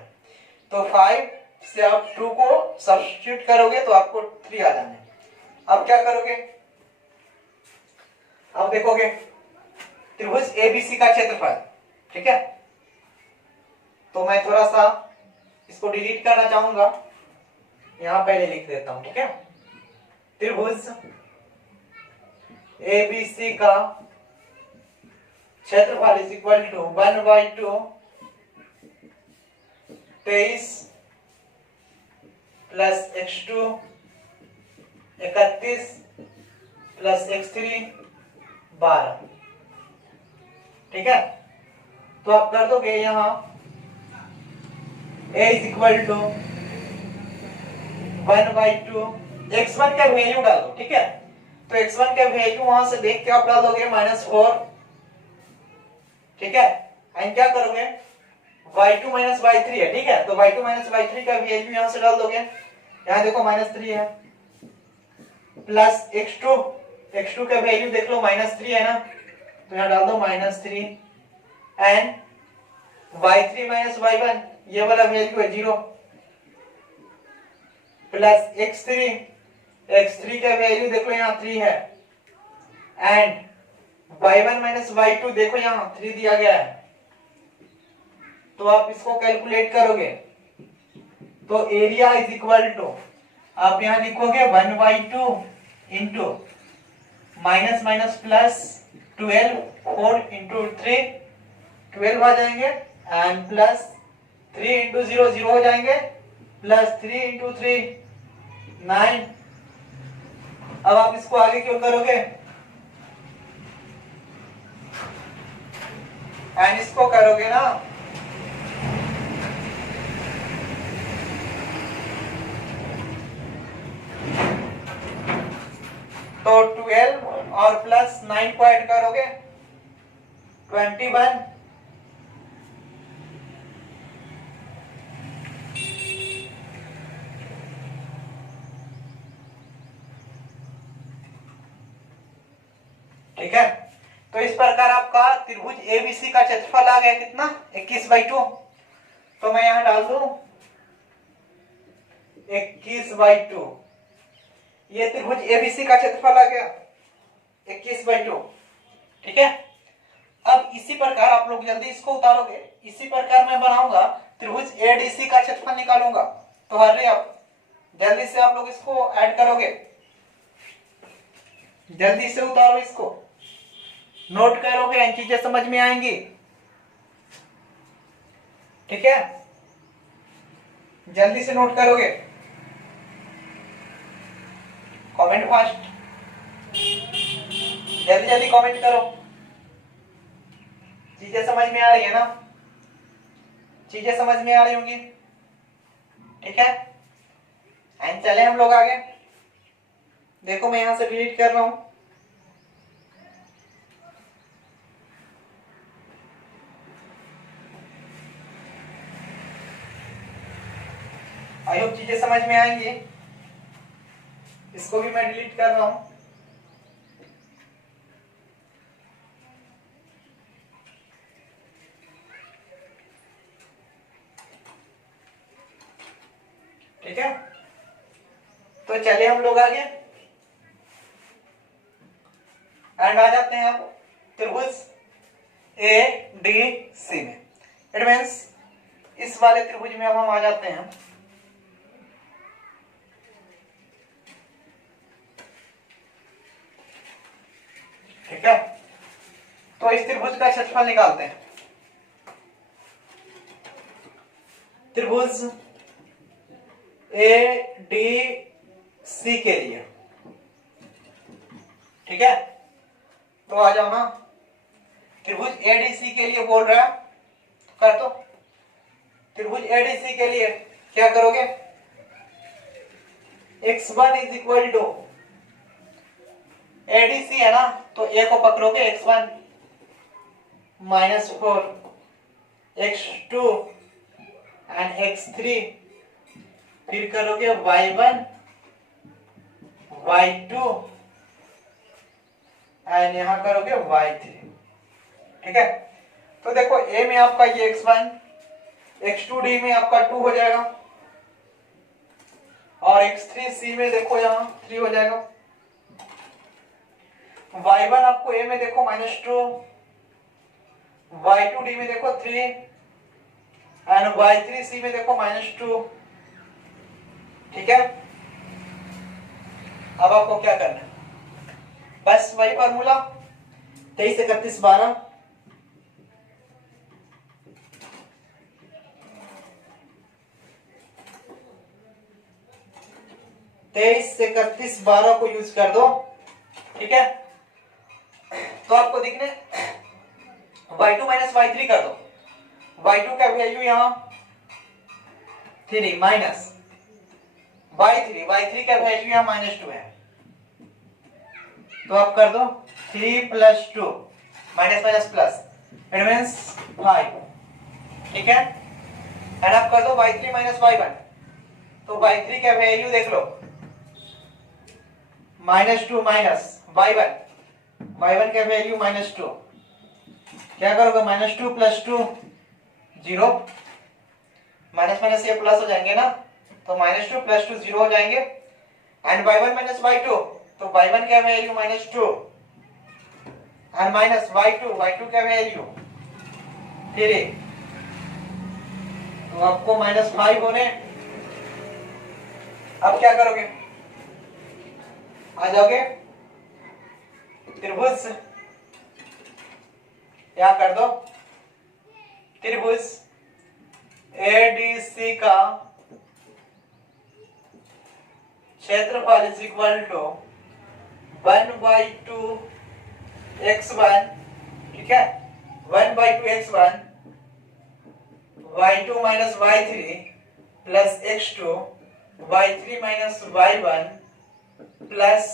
तो 5 से आप 2 को सब्स्टिट्यूट करोगे तो आपको 3 आ जाने। अब क्या करोगे, अब देखोगे त्रिभुज एबीसी का क्षेत्रफल। ठीक है, तो मैं थोड़ा सा इसको डिलीट करना चाहूंगा, यहां पहले लिख देता हूं। ठीक है, त्रिभुज एबीसी का क्षेत्रफल is equal to 1/2 23 plus x2 31 plus x3 12। ठीक है, तो आप कर दोगे यहां a is equal to 1/2 x1 का वैल्यू डाल दो। ठीक है, तो x1 का वैल्यू वहां से देख के आप डाल दोगे -4। ठीक है, एंड क्या करोगे y2 y3 है। ठीक है, तो y2 y3 का वैल्यू यहां से डाल दोगे, यहां देखो -3 है, प्लस x2 का वैल्यू देख लो -3 है ना, तो यहां डाल दो -3 एंड y3 y1 ये वाला वैल्यू है 0 प्लस x3 का वैल्यू देखो यहां 3 है एंड y1 y2 देखो यहां 3 दिया गया है, तो आप इसको कैलकुलेट करोगे तो एरिया इज इक्वल टू आप यहां लिखोगे 1/2 into minus minus plus 12 4 into 3 12 आ जाएंगे एंड प्लस 3 इंटू 0 0 हो जाएंगे प्लस 3 इंटू 3 9। अब आप इसको आगे क्यों करोगे एंड इसको करोगे ना तो 12 और प्लस 9 को ऐड करोगे 21 ठीक है, तो इस प्रकार आपका त्रिभुज एबीसी का क्षेत्रफल आ गया कितना 21/2। तो मैं यहां डाल दूं 21/2, ये त्रिभुज एबीसी का क्षेत्रफल आ गया 21/2। ठीक है, अब इसी प्रकार आप लोग जल्दी इसको उतारोगे, इसी प्रकार मैं बनाऊंगा त्रिभुज एडीसी का क्षेत्रफल निकालूंगा, तो हर्री आप जल्दी से आप लोग इसको ऐड करोगे, जल्दी से उतारो इसको, नोट करोगे इन चीजें समझ में आएंगी। ठीक है, जल्दी से नोट करोगे, कमेंट फास्ट, जल्दी जल्दी कमेंट करो, चीजें समझ में आ रही है ना, चीजें समझ में आ रही होंगी। ठीक है, एंड चले हम लोग आगे, देखो मैं यहां से डिलीट कर रहा हूं, आई होप चीजें समझ में आएंगी। इसको भी मैं डिलीट कर रहा हूं। ठीक है, तो चलिए हम लोग आगे एंड आ जाते हैं अब त्रिभुज ए डी सी में। इट मीन्स इस वाले त्रिभुज में अब हम आ जाते हैं। ठीक है, तो इस त्रिभुज का क्षेत्रफल निकालते हैं। त्रिभुज ए डी सी के लिए, ठीक है, तो आ जाओ ना। त्रिभुज एडीसी के लिए बोल रहा है, कर दो। त्रिभुज एडीसी के लिए क्या करोगे, x1 is equal to, ADC है ना, तो ए को पकड़ोगे x1 -4 x2 एंड x3, फिर करोगे y1 y2 एंड यहां करोगे y3। ठीक है, तो देखो a में आपका ये x1, x2 d में आपका 2 हो जाएगा, और x3 c में देखो यहां 3 हो जाएगा। y1 आपको a में देखो -2, y2 d में देखो 3 एंड y3 c में देखो -2। ठीक है, अब आपको क्या करना है, बस वही फॉर्मूला 23 31 12, तेईस से 31 12 को यूज कर दो। ठीक है, तो आपको दिखने y2 माइनस y3 कर दो। y2 का वैल्यू यहां 3 माइनस y3 का वैल्यू यहां -2 है, तो आप कर दो 3 + 2 minus minus plus, it means 5। ठीक है, एंड आप कर दो y3 माइनस y1, तो y3 का वैल्यू देख लो -2 माइनस y1 का वैल्यू -2, क्या करोगे, -2 + 2 0, माइनस माइनस ये प्लस हो जाएंगे ना, तो -2 + 2 0 हो जाएंगे, एंड y1 माइनस y2, तो y1 का वैल्यू -2 एंड माइनस y2 का वैल्यू 3, तो आपको -5 होने। अब क्या करोगे, आ जाओगे त्रिभुज, क्या कर दो, त्रिभुज एडीसी का क्षेत्रफल इज इक्वल टू 1/2 x1, ठीक है, 1/2 x1 y2 minus y3 plus x2 y3 minus y1 plus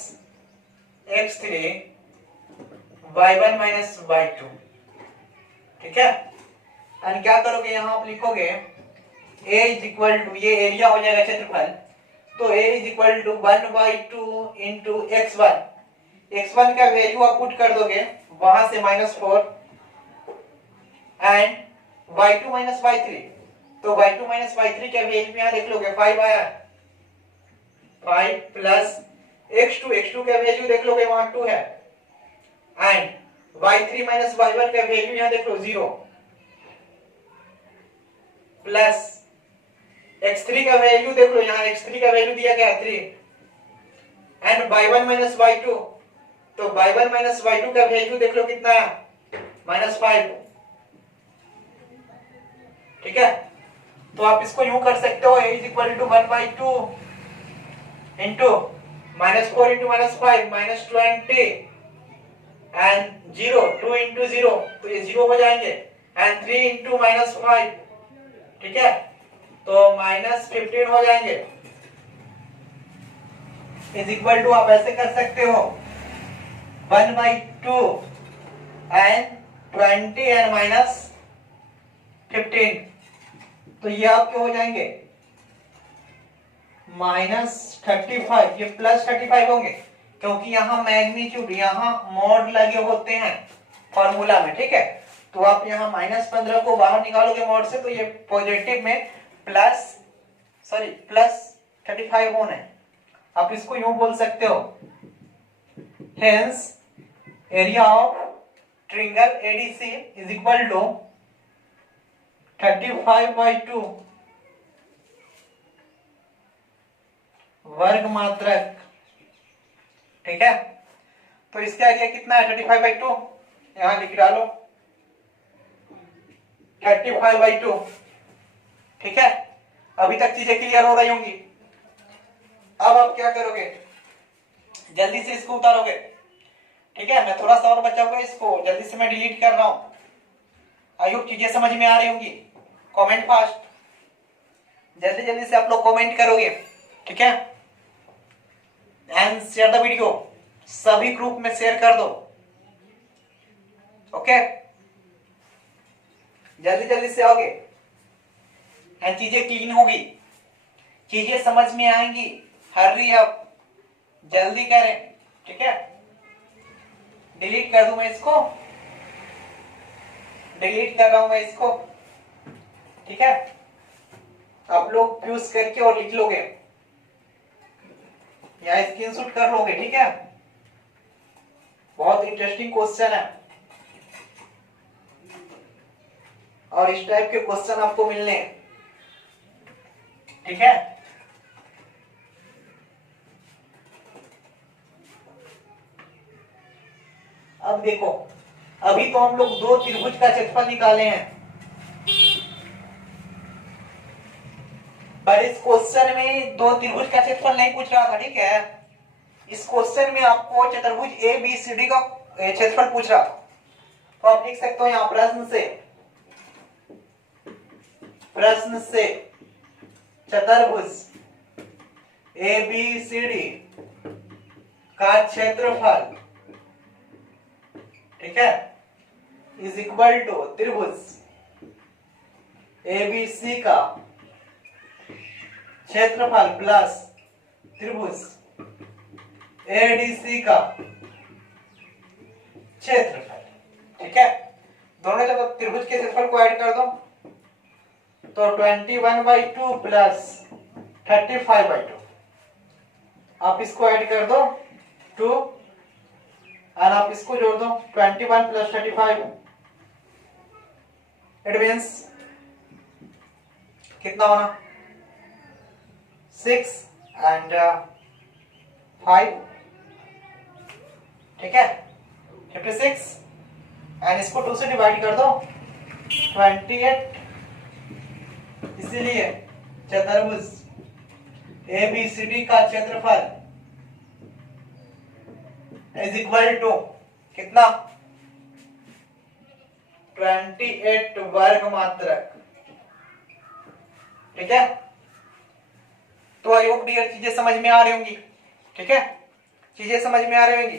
x3 y1 minus y2। ठीक है, एंड क्या करोगे, यहां आप लिखोगे a इज इक्वल टू, ये एरिया हो जाएगा क्षेत्रफल, तो a is equal to 1/2 into x1 का वैल्यू आप पुट कर दोगे वहां से -4 एंड y2 माइनस y3, तो y2 माइनस y3 का वैल्यू यहां देख लोगे 5 आया, 5 प्लस x2 का वैल्यू देख लोगे वहां 2 है, एंड y3 माइनस y1 का वैल्यू यहां देख लो 0, प्लस x3 का वैल्यू देख लो, यहां x3 का वैल्यू दिया गया है 3, एंड y1 माइनस y2, तो y1 माइनस y2 का वैल्यू देख लो कितना है, -5। ठीक है, तो आप इसको यूं कर सकते हो, a is equal to 1/2 into -4 into -5 -20 and 0, 2 into 0, तो ये 0 हो जाएंगे, एंड 3 इंटू -5, ठीक है, तो -15 हो जाएंगे, इज इक्वल टू, आप ऐसे कर सकते हो 1/2 एंड 20 एंड -15, तो ये आपके हो जाएंगे -35, ये +35 होंगे क्योंकि यहाँ मैग्नीट्यूड, यहाँ मॉड लगे होते हैं फॉर्मूला में, ठीक है। तो आप यहाँ -15 को बाहर निकालोगे मॉड से, तो ये पॉजिटिव में +35 होना है। आप इसको यूं बोल सकते हो, hence area of triangle ADC is equal to 35/2 वर्ग मात्रक, ठीक है। तो इसका एरिया कितना है? 35/2, यहां लिख डालो 35/2, ठीक है। अभी तक चीजें क्लियर हो रही होंगी। अब आप क्या करोगे, जल्दी से इसको उतारोगे, ठीक है। मैं थोड़ा सा और बचा हुआ है, इसको जल्दी से मैं डिलीट कर रहा हूं। आई होप चीजें समझ में आ रही होंगी। कमेंट फास्ट, जल्दी जल्दी से आप लोग कमेंट करोगे, ठीक है। एंड शेयर द वीडियो, सभी ग्रुप में शेयर कर दो, ओके। जल्दी जल्दी से आओगे एंड चीजें क्लीन होगी, चीजें समझ में आएंगी। हरी अप, जल्दी करें, ठीक है। डिलीट कर दूं मैं इसको, डिलीट कर रहा हूं मैं इसको, ठीक है। आप लोग यूज करके और लिख लोगे या स्क्रीनशॉट कर लोगे, ठीक है। बहुत इंटरेस्टिंग क्वेश्चन है और इस टाइप के क्वेश्चन आपको मिलने हैं, ठीक है। अब देखो, अभी तो हम लोग दो त्रिभुज का क्षेत्रफल निकाले हैं, पर इस क्वेश्चन में दो त्रिभुज का क्षेत्रफल नहीं पूछ रहा था, ठीक है। इस क्वेश्चन में आपको चतुर्भुज ए बी सी डी का क्षेत्रफल पूछ रहा। तो आप लिख सकते हो यहां प्रश्न से चतुर्भुज ए बी सी डी का क्षेत्रफल, ठीक है, इज इक्वल टू त्रिभुज एबीसी का क्षेत्रफल प्लस त्रिभुज एडीसी का क्षेत्रफल, ठीक है। दोनों जब त्रिभुज के क्षेत्रफल को ऐड कर दो तो 21/2 प्लस 35/2, आप इसको ऐड कर दो 2 और आप इसको जोड़ दो 21 प्लस 35, इट मीन्स कितना होना 6 एंड 5, ठीक है 56, एंड इसको 2 से डिवाइड कर दो 28। इसीलिए चतुर्भुज एबीसीडी का क्षेत्रफल इज इक्वल टू कितना 28 वर्ग मात्रक, ठीक है। तो आई होप डियर चीजें समझ में आ रही होंगी, ठीक है। चीजें समझ में आ रही होंगी,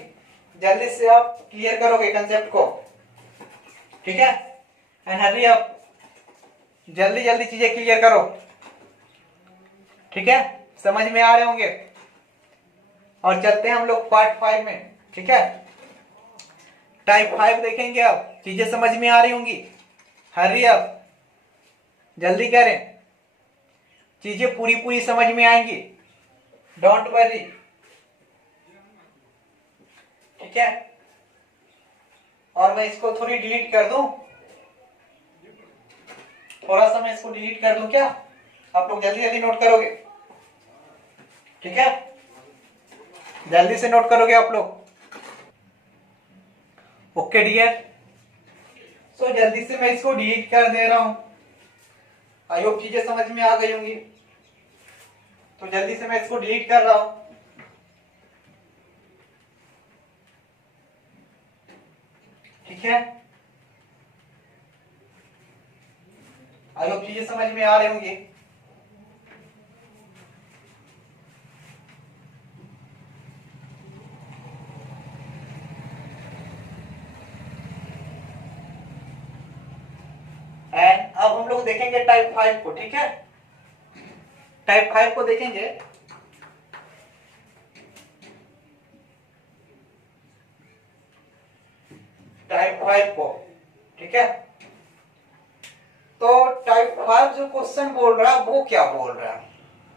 जल्दी से आप क्लियर करोगे कंसेप्ट को, ठीक है। एंड हरी आप जल्दी जल्दी चीजें क्लियर करो, ठीक है। समझ में आ रहे होंगे और चलते हैं हम लोग पार्ट 5 में, ठीक है। टाइप 5 देखेंगे, अब चीजें समझ में आ रही होंगी। हरी अप, जल्दी करें, चीजें पूरी पूरी समझ में आएंगी, डोंट वरी, ठीक है। और मैं इसको थोड़ी डिलीट कर दूं, थोड़ा सा मैं इसको डिलीट कर दूं क्या, आप लोग जल्दी जल्दी नोट करोगे, ठीक है। जल्दी से नोट करोगे आप लोग, ओके डियर। सो जल्दी से मैं इसको डिलीट कर दे रहा हूं। आई होप चीजें समझ में आ गई होंगी, तो जल्दी से मैं इसको डिलीट कर रहा हूं, ठीक है। आई होप चीजें समझ में आ रही होंगी। एंड अब हम लोग देखेंगे टाइप 5 को, ठीक है। टाइप 5 को देखेंगे टाइप 5 को, ठीक है। तो टाइप 5 जो क्वेश्चन बोल रहा है वो क्या बोल रहा है,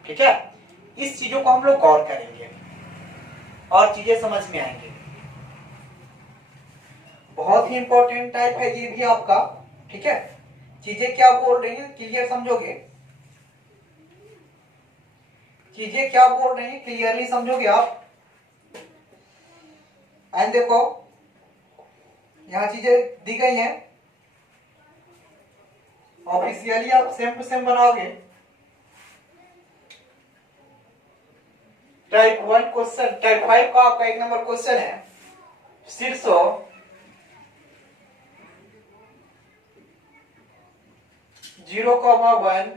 ठीक है। इस चीजों को हम लोग गौर करेंगे और चीजें समझ में आएंगी। बहुत ही इंपॉर्टेंट टाइप है ये भी आपका, ठीक है। चीजें क्या बोल रही हैं क्लियर समझोगे, चीजें क्या बोल रही हैं क्लियरली समझोगे आप। एंड देखो यहां चीजें दी गई हैं, ऑफिशियली आप सेम टू सेम बनाओगे। टाइप 1 क्वेश्चन, टाइप 5 का आपका 1 नंबर क्वेश्चन है, शीर्षो 0,1,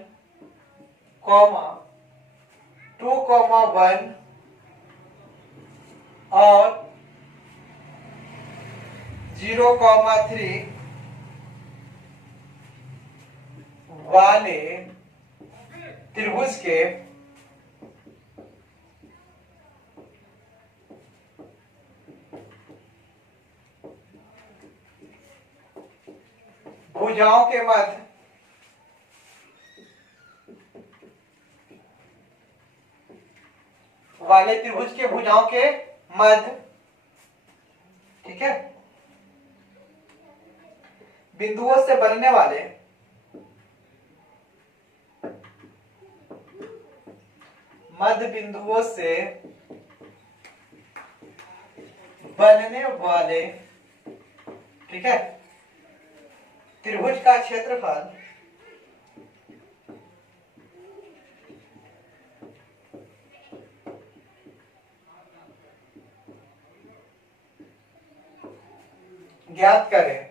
2,1 और 0,3 वाले त्रिभुज के भुजाओं के मध्य वाले त्रिभुज के भुजाओं के मध्य, ठीक है, बिंदुओं से बनने वाले मध्य बिंदुओं से बनने वाले, ठीक है, त्रिभुज का क्षेत्रफल ज्ञात करें।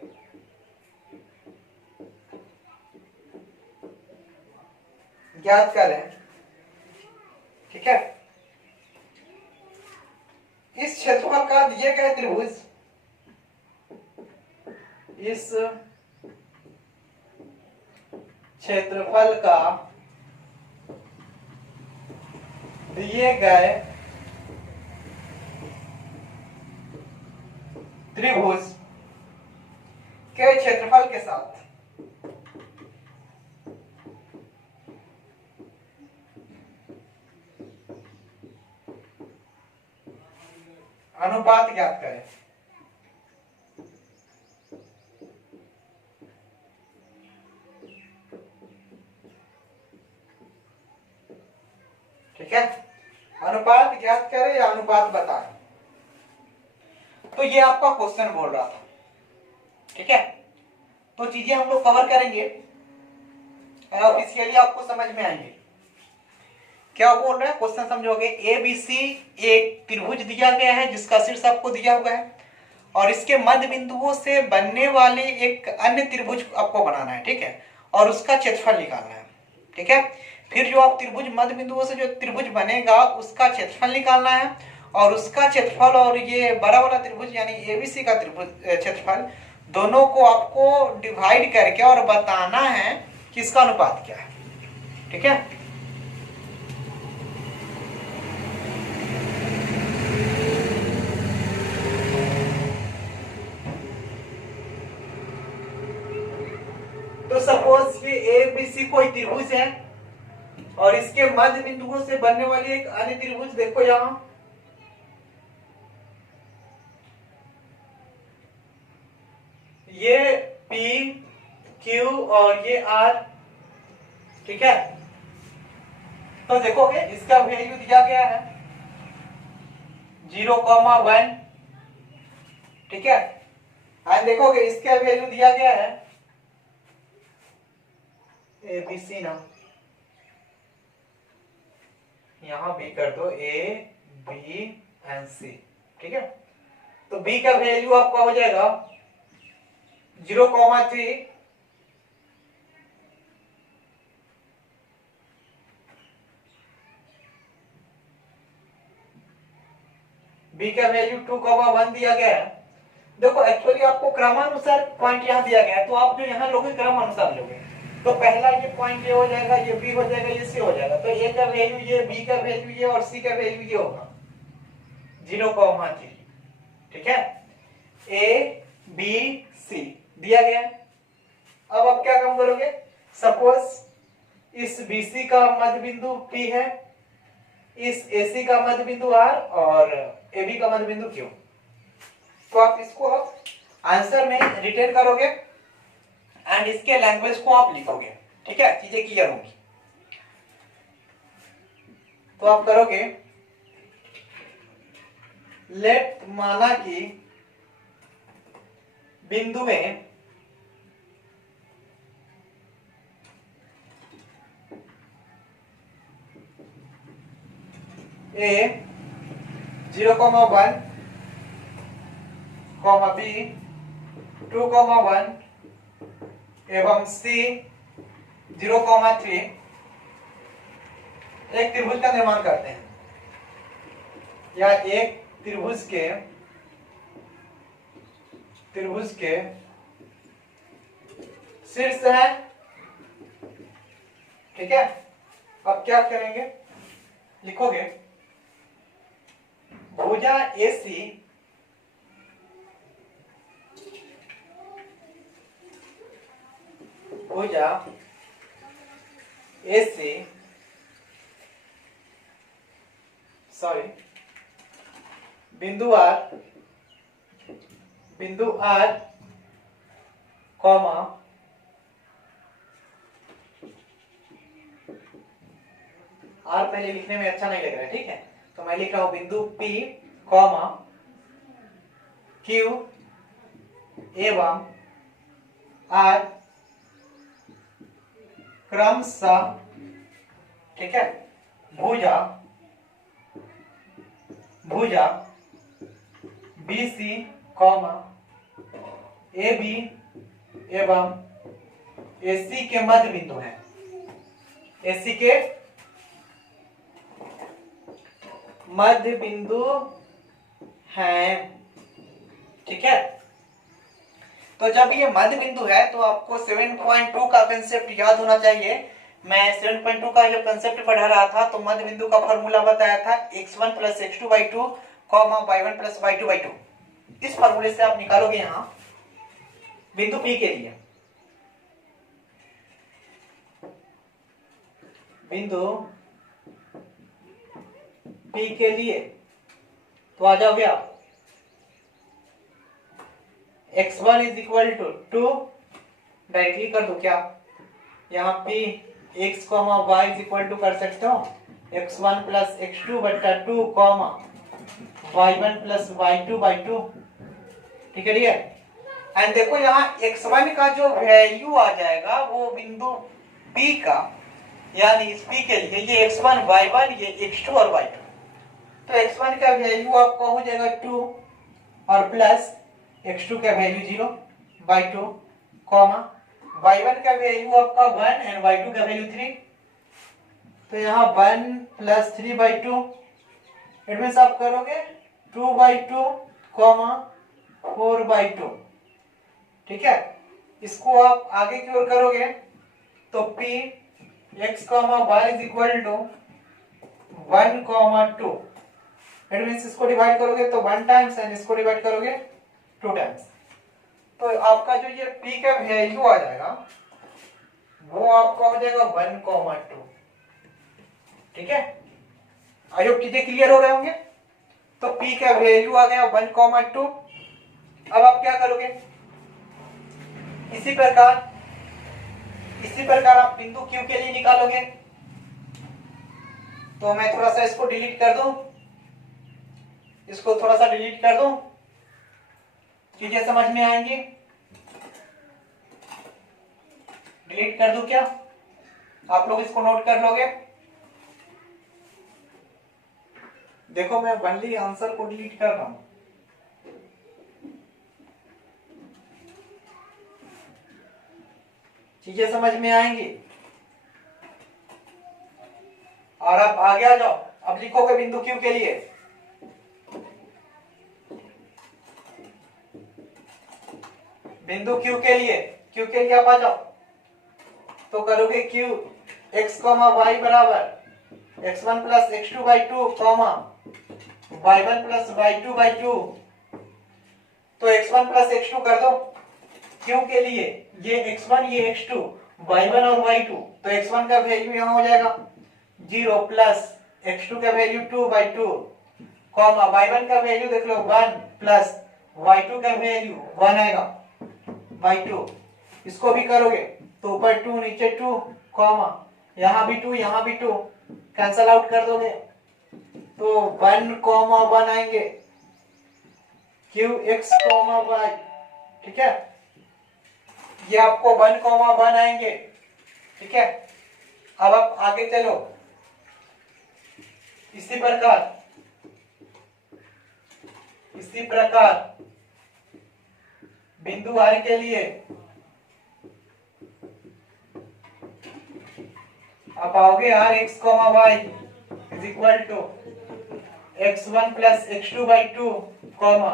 ज्ञात करें, ठीक है। इस क्षेत्रफल का दिए गए त्रिभुज, इस क्षेत्रफल का दिए गए त्रिभुज के क्षेत्रफल के साथ अनुपात ज्ञात करें। ठीक है, अनुपात ज्ञात करें या अनुपात बताएं। तो ये आपका क्वेश्चन बोल रहा था, ठीक है। तो चीजें हम लोग कवर करेंगे और ऑफिशियली आपको समझ में आएंगे क्या बोल रहा है। क्वेश्चन समझोगे। ABC एक त्रिभुज दिया गया है जिसका शीर्ष आपको दिया हुआ है और इसके मध्य बिंदुओं से बनने वाले एक अन्य त्रिभुज आपको बनाना है, ठीक है, और उसका क्षेत्रफल निकालना है, ठीक है। फिर जो आप त्रिभुज मध्य बिंदुओं से जो त्रिभुज बनेगा उसका क्षेत्रफल निकालना है और उसका क्षेत्रफल और ये बड़ा वाला त्रिभुज यानी ABC का त्रिभुज क्षेत्रफल दोनों को आपको डिवाइड करके और बताना है कि इसका अनुपात क्या है, ठीक है। तो सपोज ये ABC कोई त्रिभुज है और इसके मध्य बिंदुओं से बनने वाली एक अन्य त्रिभुज देखो यहां, ये P Q और ये R, ठीक है। तो देखोगे इसका वैल्यू दिया गया है 0,1, ठीक है। और देखोगे इसका वैल्यू दिया गया है ABC ना, यहां भी कर दो A B एंड C, ठीक है। तो B का वैल्यू आपका हो जाएगा 0,3, B का वैल्यू 2,1 दिया गया है। देखो एक्चुअली आपको क्रमानुसार पॉइंट यहां दिया गया है, तो आप जो यहां लोगे क्रमानुसार लोगे। तो पहला ये पॉइंट ये हो जाएगा, ये B हो जाएगा, ये C हो जाएगा। तो A का वैल्यू ये, B का वैल्यू ये और C का वैल्यू ये होगा 0,3, ठीक है। A बी सी दिया गया है। अब आप क्या काम करोगे, सपोज इस BC का मध्य बिंदु P है, इस AC का मध्य बिंदु R और AB का मध्य बिंदु Q, तो आप इसको आंसर में रिटेन करोगे एंड इसके लैंग्वेज को आप लिखोगे। ठीक है, चीजें क्लियर होंगी। तो आप करोगे, लेट माना कि बिंदु में A 0,1, B 2,1 एवं C 0,3 एक त्रिभुज का निर्माण करते हैं, या एक त्रिभुज के शीर्ष है। ठीक है, अब क्या करेंगे, लिखोगे भुजा AC बिंदु R कॉमा R पहले लिखने में अच्छा नहीं लग रहा है, ठीक है, तो मैं लिख रहा हूं बिंदु P कॉमा Q एवं R क्रमशः, ठीक है, भुजा BC कॉमा AB एवं AC के मध्य बिंदु हैं, AC के मध्य बिंदु हैं। ठीक है, तो जब ये मध्य बिंदु है तो आपको 7.2 का कंसेप्ट याद होना चाहिए। मैं 7.2 का जब कंसेप्ट पढ़ा रहा था तो मध्य बिंदु का फॉर्मूला बताया था x1 + x2/2 y1 + y2/2। इस फॉर्मूले से आप निकालोगे यहां बिंदु P के लिए, तो आ जाओगे आप x1 = 2, डायरेक्टली कर दो क्या, यहाँ P x, y = कर सकते हो x1 + x2/2 y1 + y2/2। ठीक है, एंड देखो यहाँ x1 का जो वैल्यू आ जाएगा वो बिंदु P का, यानी इस P के लिए ये x1 y1 ये x2 और y2, तो x1 का वैल्यू आपका हो जाएगा 2 और प्लस x2 का वैल्यू 0/2 y1 का वैल्यू आपका 1 एंड y2 का वैल्यू 3, तो यहाँ 1 + 3/2, इट मींस आप करोगे 2/2 4/2। ठीक है, इसको आप आगे की ओर करोगे तो P x, y = 1, 2, it means इसको डिवाइड करोगे तो 1 टाइम्स एंड इसको डिवाइड करोगे 2 टाइम्स, तो आपका जो ये P का वैल्यू आ जाएगा वो आपका हो जाएगा 1, 2। ठीक है, आई होप चीजें क्लियर हो रहे होंगे। तो P का वैल्यू आ गया 1, 2। अब आप क्या करोगे, इसी प्रकार आप बिंदु Q के लिए निकालोगे। तो मैं थोड़ा सा इसको डिलीट कर दूं, चीजें समझ में आएंगी। डिलीट कर दूं क्या, आप लोग इसको नोट कर लोगे। देखो मैं वनली आंसर को डिलीट कर रहा हूं, चीजें समझ में आएंगी। और आप आगे आ जाओ, अब लिखोगे बिंदु Q के लिए, आप आ जाओ, तो करोगे Q x, y बराबर x1 + x2/2 y1 + y2/2 तो x1 प्लस x2 कर दो। क्यों के लिए, ये x1 ये x2, y1 और y2, तो x1 का वैल्यू यहाँ हो जाएगा 0 प्लस x2 का वैल्यू 2/2 कॉमा y1 का वैल्यू देख लो 1 प्लस y2 का वैल्यू 1 आएगा/2। इसको भी करोगे तो ऊपर 2 नीचे 2 कॉमा यहाँ भी 2 यहाँ भी 2, कैंसल आउट कर दोगे तो 1,1 आएंगे qx, y। ठीक है, ये आपको 1,1 आएंगे। ठीक है, अब आप आगे चलो। इसी प्रकार बिंदु R के लिए आप आओगे Rx, y is equal to x1 plus x2/2 comma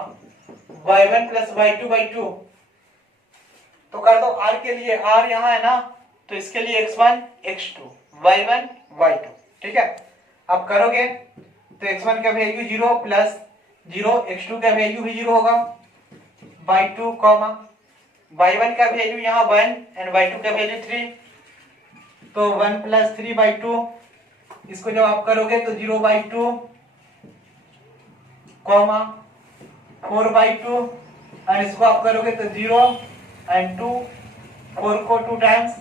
y1 plus y2/2। तो कर दो R के लिए, R यहाँ है ना, तो इसके लिए x1 x2 y1 y2। ठीक है, अब करोगे तो x1 का वैल्यू 0 प्लस 0, x2 का वैल्यू भी 0 होगा /2 कॉमा y1 का वैल्यू यहाँ 1 एंड y2 का वैल्यू 3, तो 1 प्लस 3/2। इसको जब आप करोगे तो 0/2 कॉमा 4/2 और इसको आप करोगे तो 0 एंड 2, 4 को 2 टाइम्स।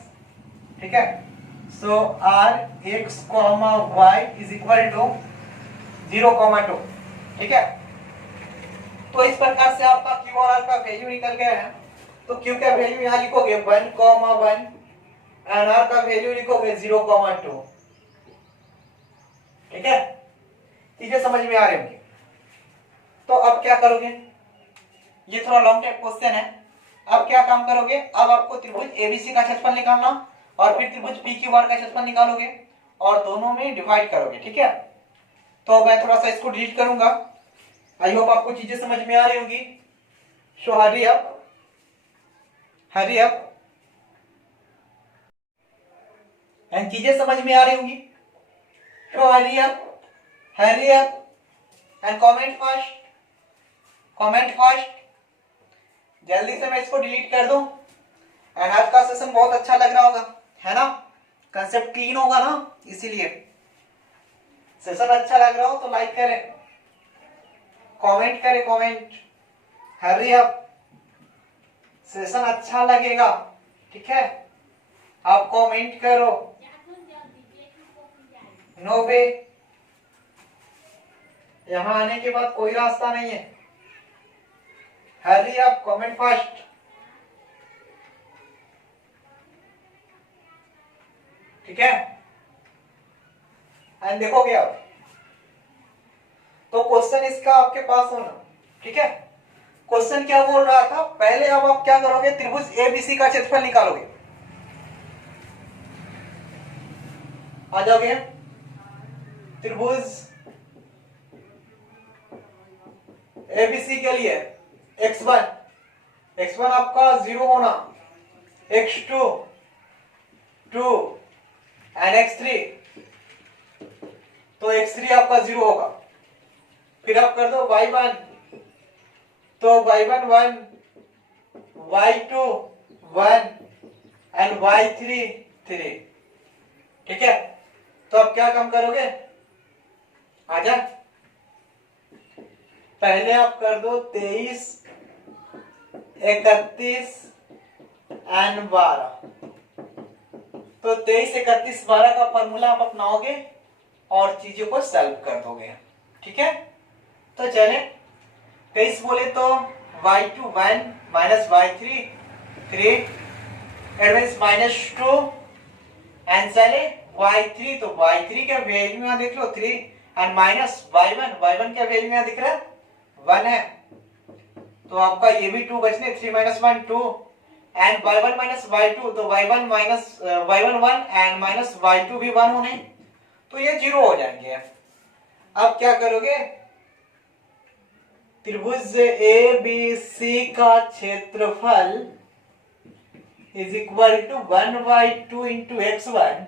ठीक है, so Rx, y is equal to 0,2। ठीक है, तो इस प्रकार से आपका Q और R का वैल्यू निकल गया है। तो Q का वैल्यू यहाँ लिखोगे 1,1 एंड R का वैल्यू लिखोगे 0,2। ठीक है, चीजें समझ में आ रही होंगी। तो अब क्या करोगे, ये थोड़ा लॉन्ग टाइप क्वेश्चन है। अब क्या काम करोगे, अब आपको त्रिभुज ABC का क्षेत्रफल निकालना और फिर त्रिभुज PQR का क्षेत्रफल निकालोगे और दोनों में डिवाइड करोगे। ठीक है, तो मैं थोड़ा सा इसको डिलीट करूंगा। आई होप आपको चीजें समझ में आ रही होंगी। सो हरी अप एंड चीजें समझ में आ रही होंगी। So hurry up and comment first. जल्दी से मैं इसको डिलीट कर दूं। एंड आज का सेशन बहुत अच्छा लग रहा होगा, है ना, कंसेप्ट क्लीन होगा ना, इसीलिए सेशन अच्छा लग रहा हो तो लाइक करें, कमेंट हरी अप, सेशन अच्छा लगेगा। ठीक है, आप कमेंट करो नो वे, यहां आने के बाद कोई रास्ता नहीं है। Hurry up, comment first. ठीक है, एंड देखोगे आप तो क्वेश्चन इसका आपके पास होना। ठीक है, क्वेश्चन क्या बोल रहा था पहले, अब आप क्या करोगे, त्रिभुज ABC का क्षेत्रफल निकालोगे। आ जाओगे, त्रिभुज ABC के लिए x1 आपका 0 होना, x2 2 एंड x3, तो x3 आपका 0 होगा। फिर आप कर दो y1, तो y1 1, y2 1 एंड y3 3। ठीक है, तो अब क्या काम करोगे, आजा पहले आप कर दो 23, 31 एंड 12। तो 23, 31, 12 का फॉर्मूला आप अपनाओगे और चीजों को सॉल्व कर दोगे। ठीक है, तो चले 23 बोले तो y2 1 minus y3 3 advance -2 and चले y3, तो y3 का वैल्यू यहां देख लो 3 एंड माइनस y1 का वैल्यू यहां दिख रहा है 1 है, तो आपका ये भी 2 बचने, 3 - 1 2 एंड y1 माइनस y2, तो y1 1 एंड माइनस y2 भी 1 होने, तो ये 0 हो जाएंगे। अब क्या करोगे, त्रिभुज ABC का क्षेत्रफल is equal to 1/2 into x1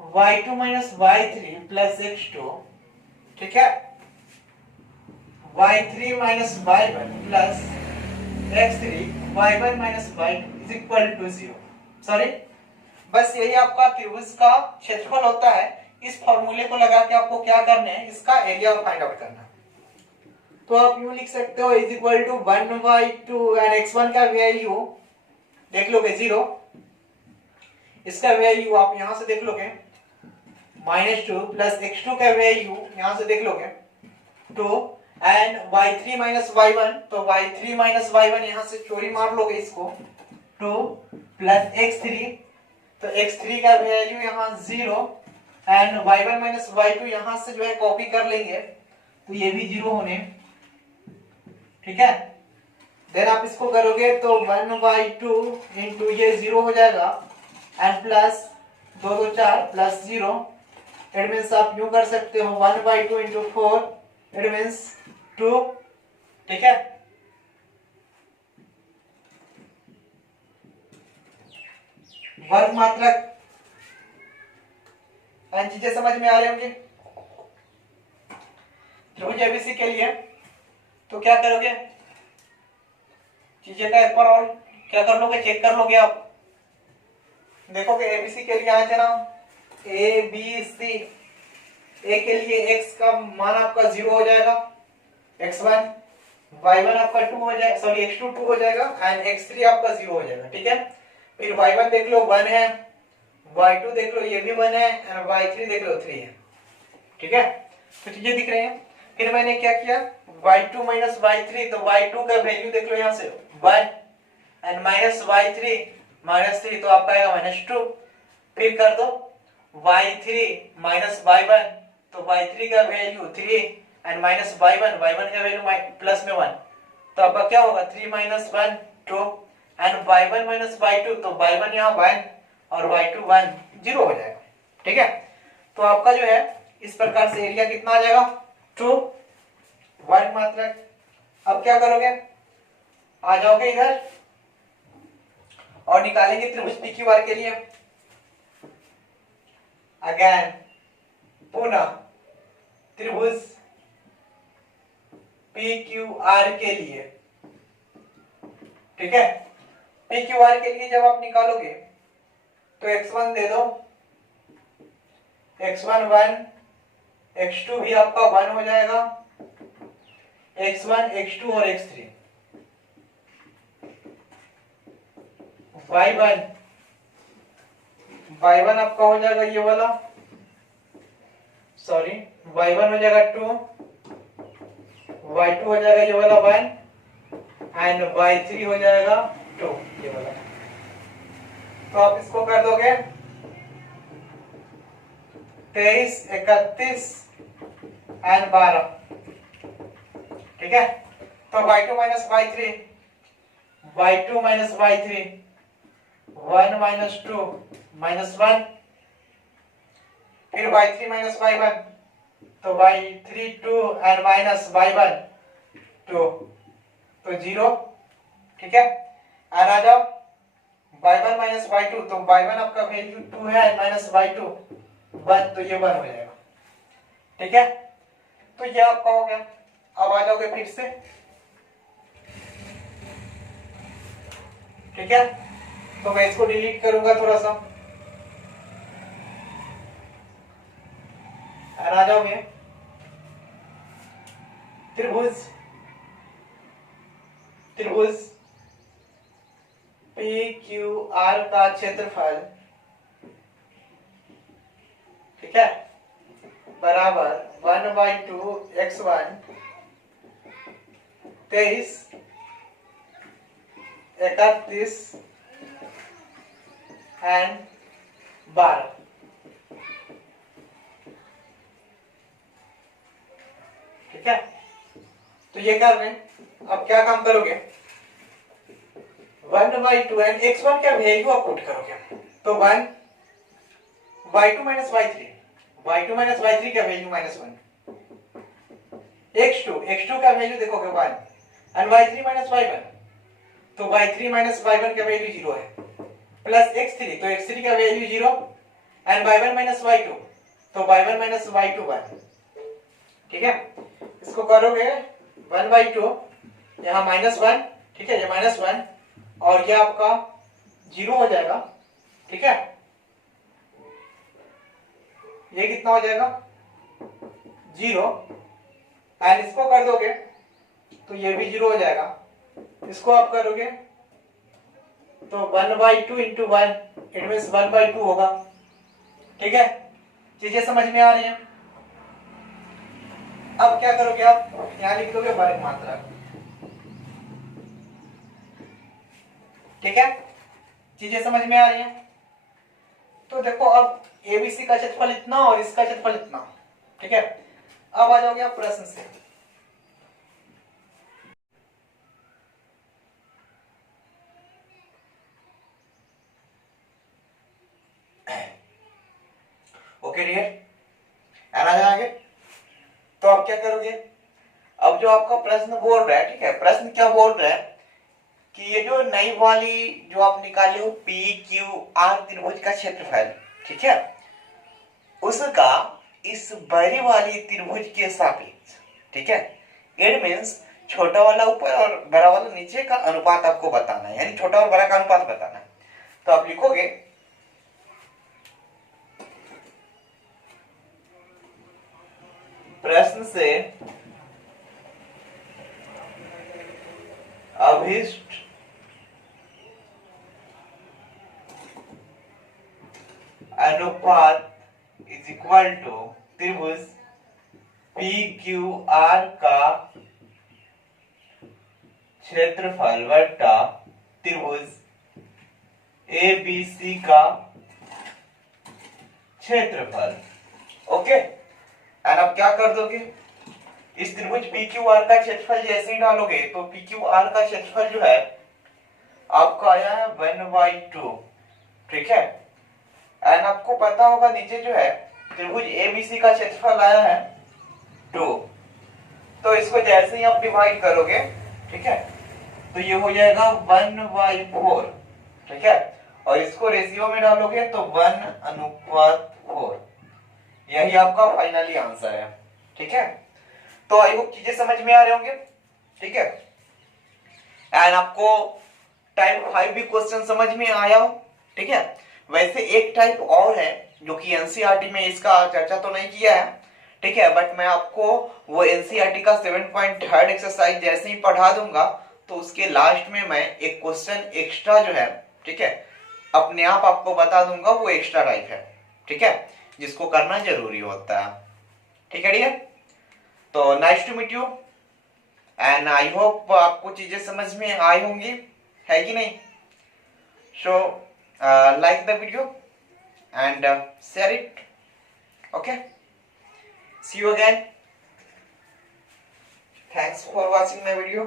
y2 minus y3 plus x2। ठीक है, y3 minus y1 plus x3 y1 minus y2 is equal to 0। Sorry, बस यही आपका त्रिभुज का क्षेत्रफल होता है। इस फॉर्मूले को लगा के आपको क्या करना है, इसका एरिया फाइंड आउट करना। तो आप यूं लिख सकते हो is equal to 1/2 and x1 का वैल्यू देख लोगे 0, इसका वैल्यू आप यहां से देख लोगे -2 प्लस x2 का वैल्यू यहां से देख लोगे 2 एंड y3 माइनस y1, तो y3 माइनस y1 यहां से चोरी मार लोगे इसको 2 प्लस x3, तो x3 का वैल्यू यहां 0 एंड y1 माइनस y2 यहां से जो है कॉपी कर लेंगे तो ये भी 0 होने, ठीक है। देन आप इसको करोगे तो 1/2 इंटू ये 0 हो जाएगा and plus 2 2 4 plus 0, it means आप यूं कर सकते हो 1/2 इंटू 4, इट मींस 2, ठीक है। वर्ग मात्रक चीजें समझ में आ रही होंगी। त्रिभुज एबीसी के लिए तो क्या करोगे, चीजें का एक बार और क्या कर लोगे, चेक कर लोगे। आप देखोगे एबीसी के लिए आए थे ना, ए बी सी, ए के लिए x का मान आपका 0 हो जाएगा, x1, y1 आपका 2 हो जाएगा, सॉरी x2 2 हो जाएगा एंड x3 आपका 0 हो जाएगा, ठीक है। फिर y1 देख लो 1 है, y2 देख लो ये भी 1 है एंड y3 देख लो 3 है, ठीक है। तो चीजें दिख रही हैं। फिर मैंने क्या किया, y2 माइनस y3, तो y2 का वैल्यू देख लो यहाँ से 1 एंड माइनस y3 माइनस 3, तो आपका आएगा -2। फिर कर दो y3 माइनस y1, तो y3 का वैल्यू 3 एंड माइनस y1 का वैल्यू प्लस में 1, तो आपका क्या होगा 3 minus 1 2 and y1 minus y2, तो y1 यहाँ 1 और y2 1 0 हो जाएगा, ठीक है। तो आपका जो है इस प्रकार से एरिया कितना आ जाएगा 2 वर्ग मात्रक। अब क्या करोगे, आ जाओगे इधर और निकालेंगे त्रिभुज PQR के लिए। अगेन पुनः त्रिभुज PQR के लिए, ठीक है। PQR के लिए जब आप निकालोगे तो x1 दे दो, x1 1, x2 भी आपका 1 हो जाएगा, x1 x2 और x3, y1 आपका हो जाएगा ये वाला, सॉरी y1 हो जाएगा 2, y2 हो जाएगा ये वाला 1 एंड y3 हो जाएगा 2 ये वाला। तो आप इसको कर दोगे 23 31 एंड 12, ठीक है। तो y2 minus y3, y2 minus y3, 1 minus 2 minus 1, फिर y3 माइनस y1, तो y3 2 एंड माइनस y1 2, तो 0, ठीक है। और आ जाओ y1 माइनस y2, तो y1 आपका वैल्यू 2 है माइनस y2 1, तो ये 1 हो जाएगा, ठीक है। तो ये आपका हो गया। अब आ जाओगे फिर से, ठीक है। तो मैं इसको डिलीट करूंगा थोड़ा सा और आ जाओगे त्रिभुज PQR का क्षेत्रफल, ठीक है, बराबर 1/2 x1 23 31 एंड 12, ठीक है। तो ये कर रहे हैं। अब क्या काम करोगे, 1/2 एंड x1 का वैल्यू आप पुट करोगे, तो 1 y2 माइनस y3 का वैल्यू -1, x2 का वैल्यू देखोगे 1 एंड y3 माइनस y1, तो y3 माइनस y1 का वैल्यू 0 है, प्लस x3, तो x3 का value 0 and y1 minus y2, तो y1 माइनस y2 1, ठीक है। इसको करोगे 1/2, यहाँ -1, ठीक है, ये -1 और ये आपका 0 हो जाएगा, ठीक है। ये कितना हो जाएगा 0, एंड इसको कर दोगे तो ये भी 0 हो जाएगा। इसको आप करोगे तो 1/2 इंटू 1, इट मीन्स 1/2 होगा, ठीक है। चीजें समझ में आ रही हैं। अब क्या करोगे आप, यहां लिख दोगे वर्ग मात्रा, ठीक है। चीजें समझ में आ रही हैं। तो देखो अब एबीसी का क्षेत्रफल इतना और इसका क्षेत्रफल इतना, ठीक है। अब आ जाओगे आप प्रश्न से। ओके डियर, एंड आ जाएंगे। तो अब क्या करोगे, अब जो आपका प्रश्न बोल रहा है, ठीक है, प्रश्न क्या बोल रहा है कि ये जो नई वाली जो आप निकाले हो पी क्यू आर त्रिभुज का क्षेत्रफल, ठीक है, उसका इस बड़ी वाली त्रिभुज के सापेक्ष, ठीक है, इट मीन्स छोटा वाला ऊपर और बड़ा वाला नीचे का अनुपात आपको बताना है, यानी छोटा और बड़ा का अनुपात बताना है। तो आप लिखोगे प्रश्न से अभीष्ट अनुपात इज इक्वल टू त्रिभुज पी क्यू आर का क्षेत्रफल बटा त्रिभुज ए बी सी का क्षेत्रफल। ओके, एंड अब क्या कर दोगे, इस त्रिभुज पी क्यू आर का क्षेत्रफल जैसे ही डालोगे तो पी क्यू आर का क्षेत्रफल जो है आपका आया है 1/2, ठीक है। एंड आपको पता होगा नीचे जो है त्रिभुज एबीसी का क्षेत्रफल आया है 2। तो इसको जैसे ही आप डिवाइड करोगे, ठीक है, तो ये हो जाएगा 1/4, ठीक है, और इसको रेशियो में डालोगे तो 1:4। यही आपका फाइनली आंसर है, ठीक है। तो आई होप चीजें समझ में आ रहे होंगे, ठीक है। एंड आपको टाइप 5 भी क्वेश्चन समझ में आया हो, ठीक है। वैसे एक टाइप और है जो कि एनसीईआरटी में इसका चर्चा तो नहीं किया है, ठीक है, बट मैं आपको वो एनसीईआरटी का 7.3 एक्सरसाइज जैसे ही पढ़ा दूंगा तो उसके लास्ट में मैं एक क्वेश्चन एक्स्ट्रा जो है, ठीक है, अपने आप आपको बता दूंगा। वो एक्स्ट्रा टाइप है, ठीक है, जिसको करना जरूरी होता है, ठीक है डियर। तो nice to meet you and I hope आपको चीजें समझ में आई होंगी, है कि नहीं। So like the video and share it. Okay, see you again, thanks for watching my video.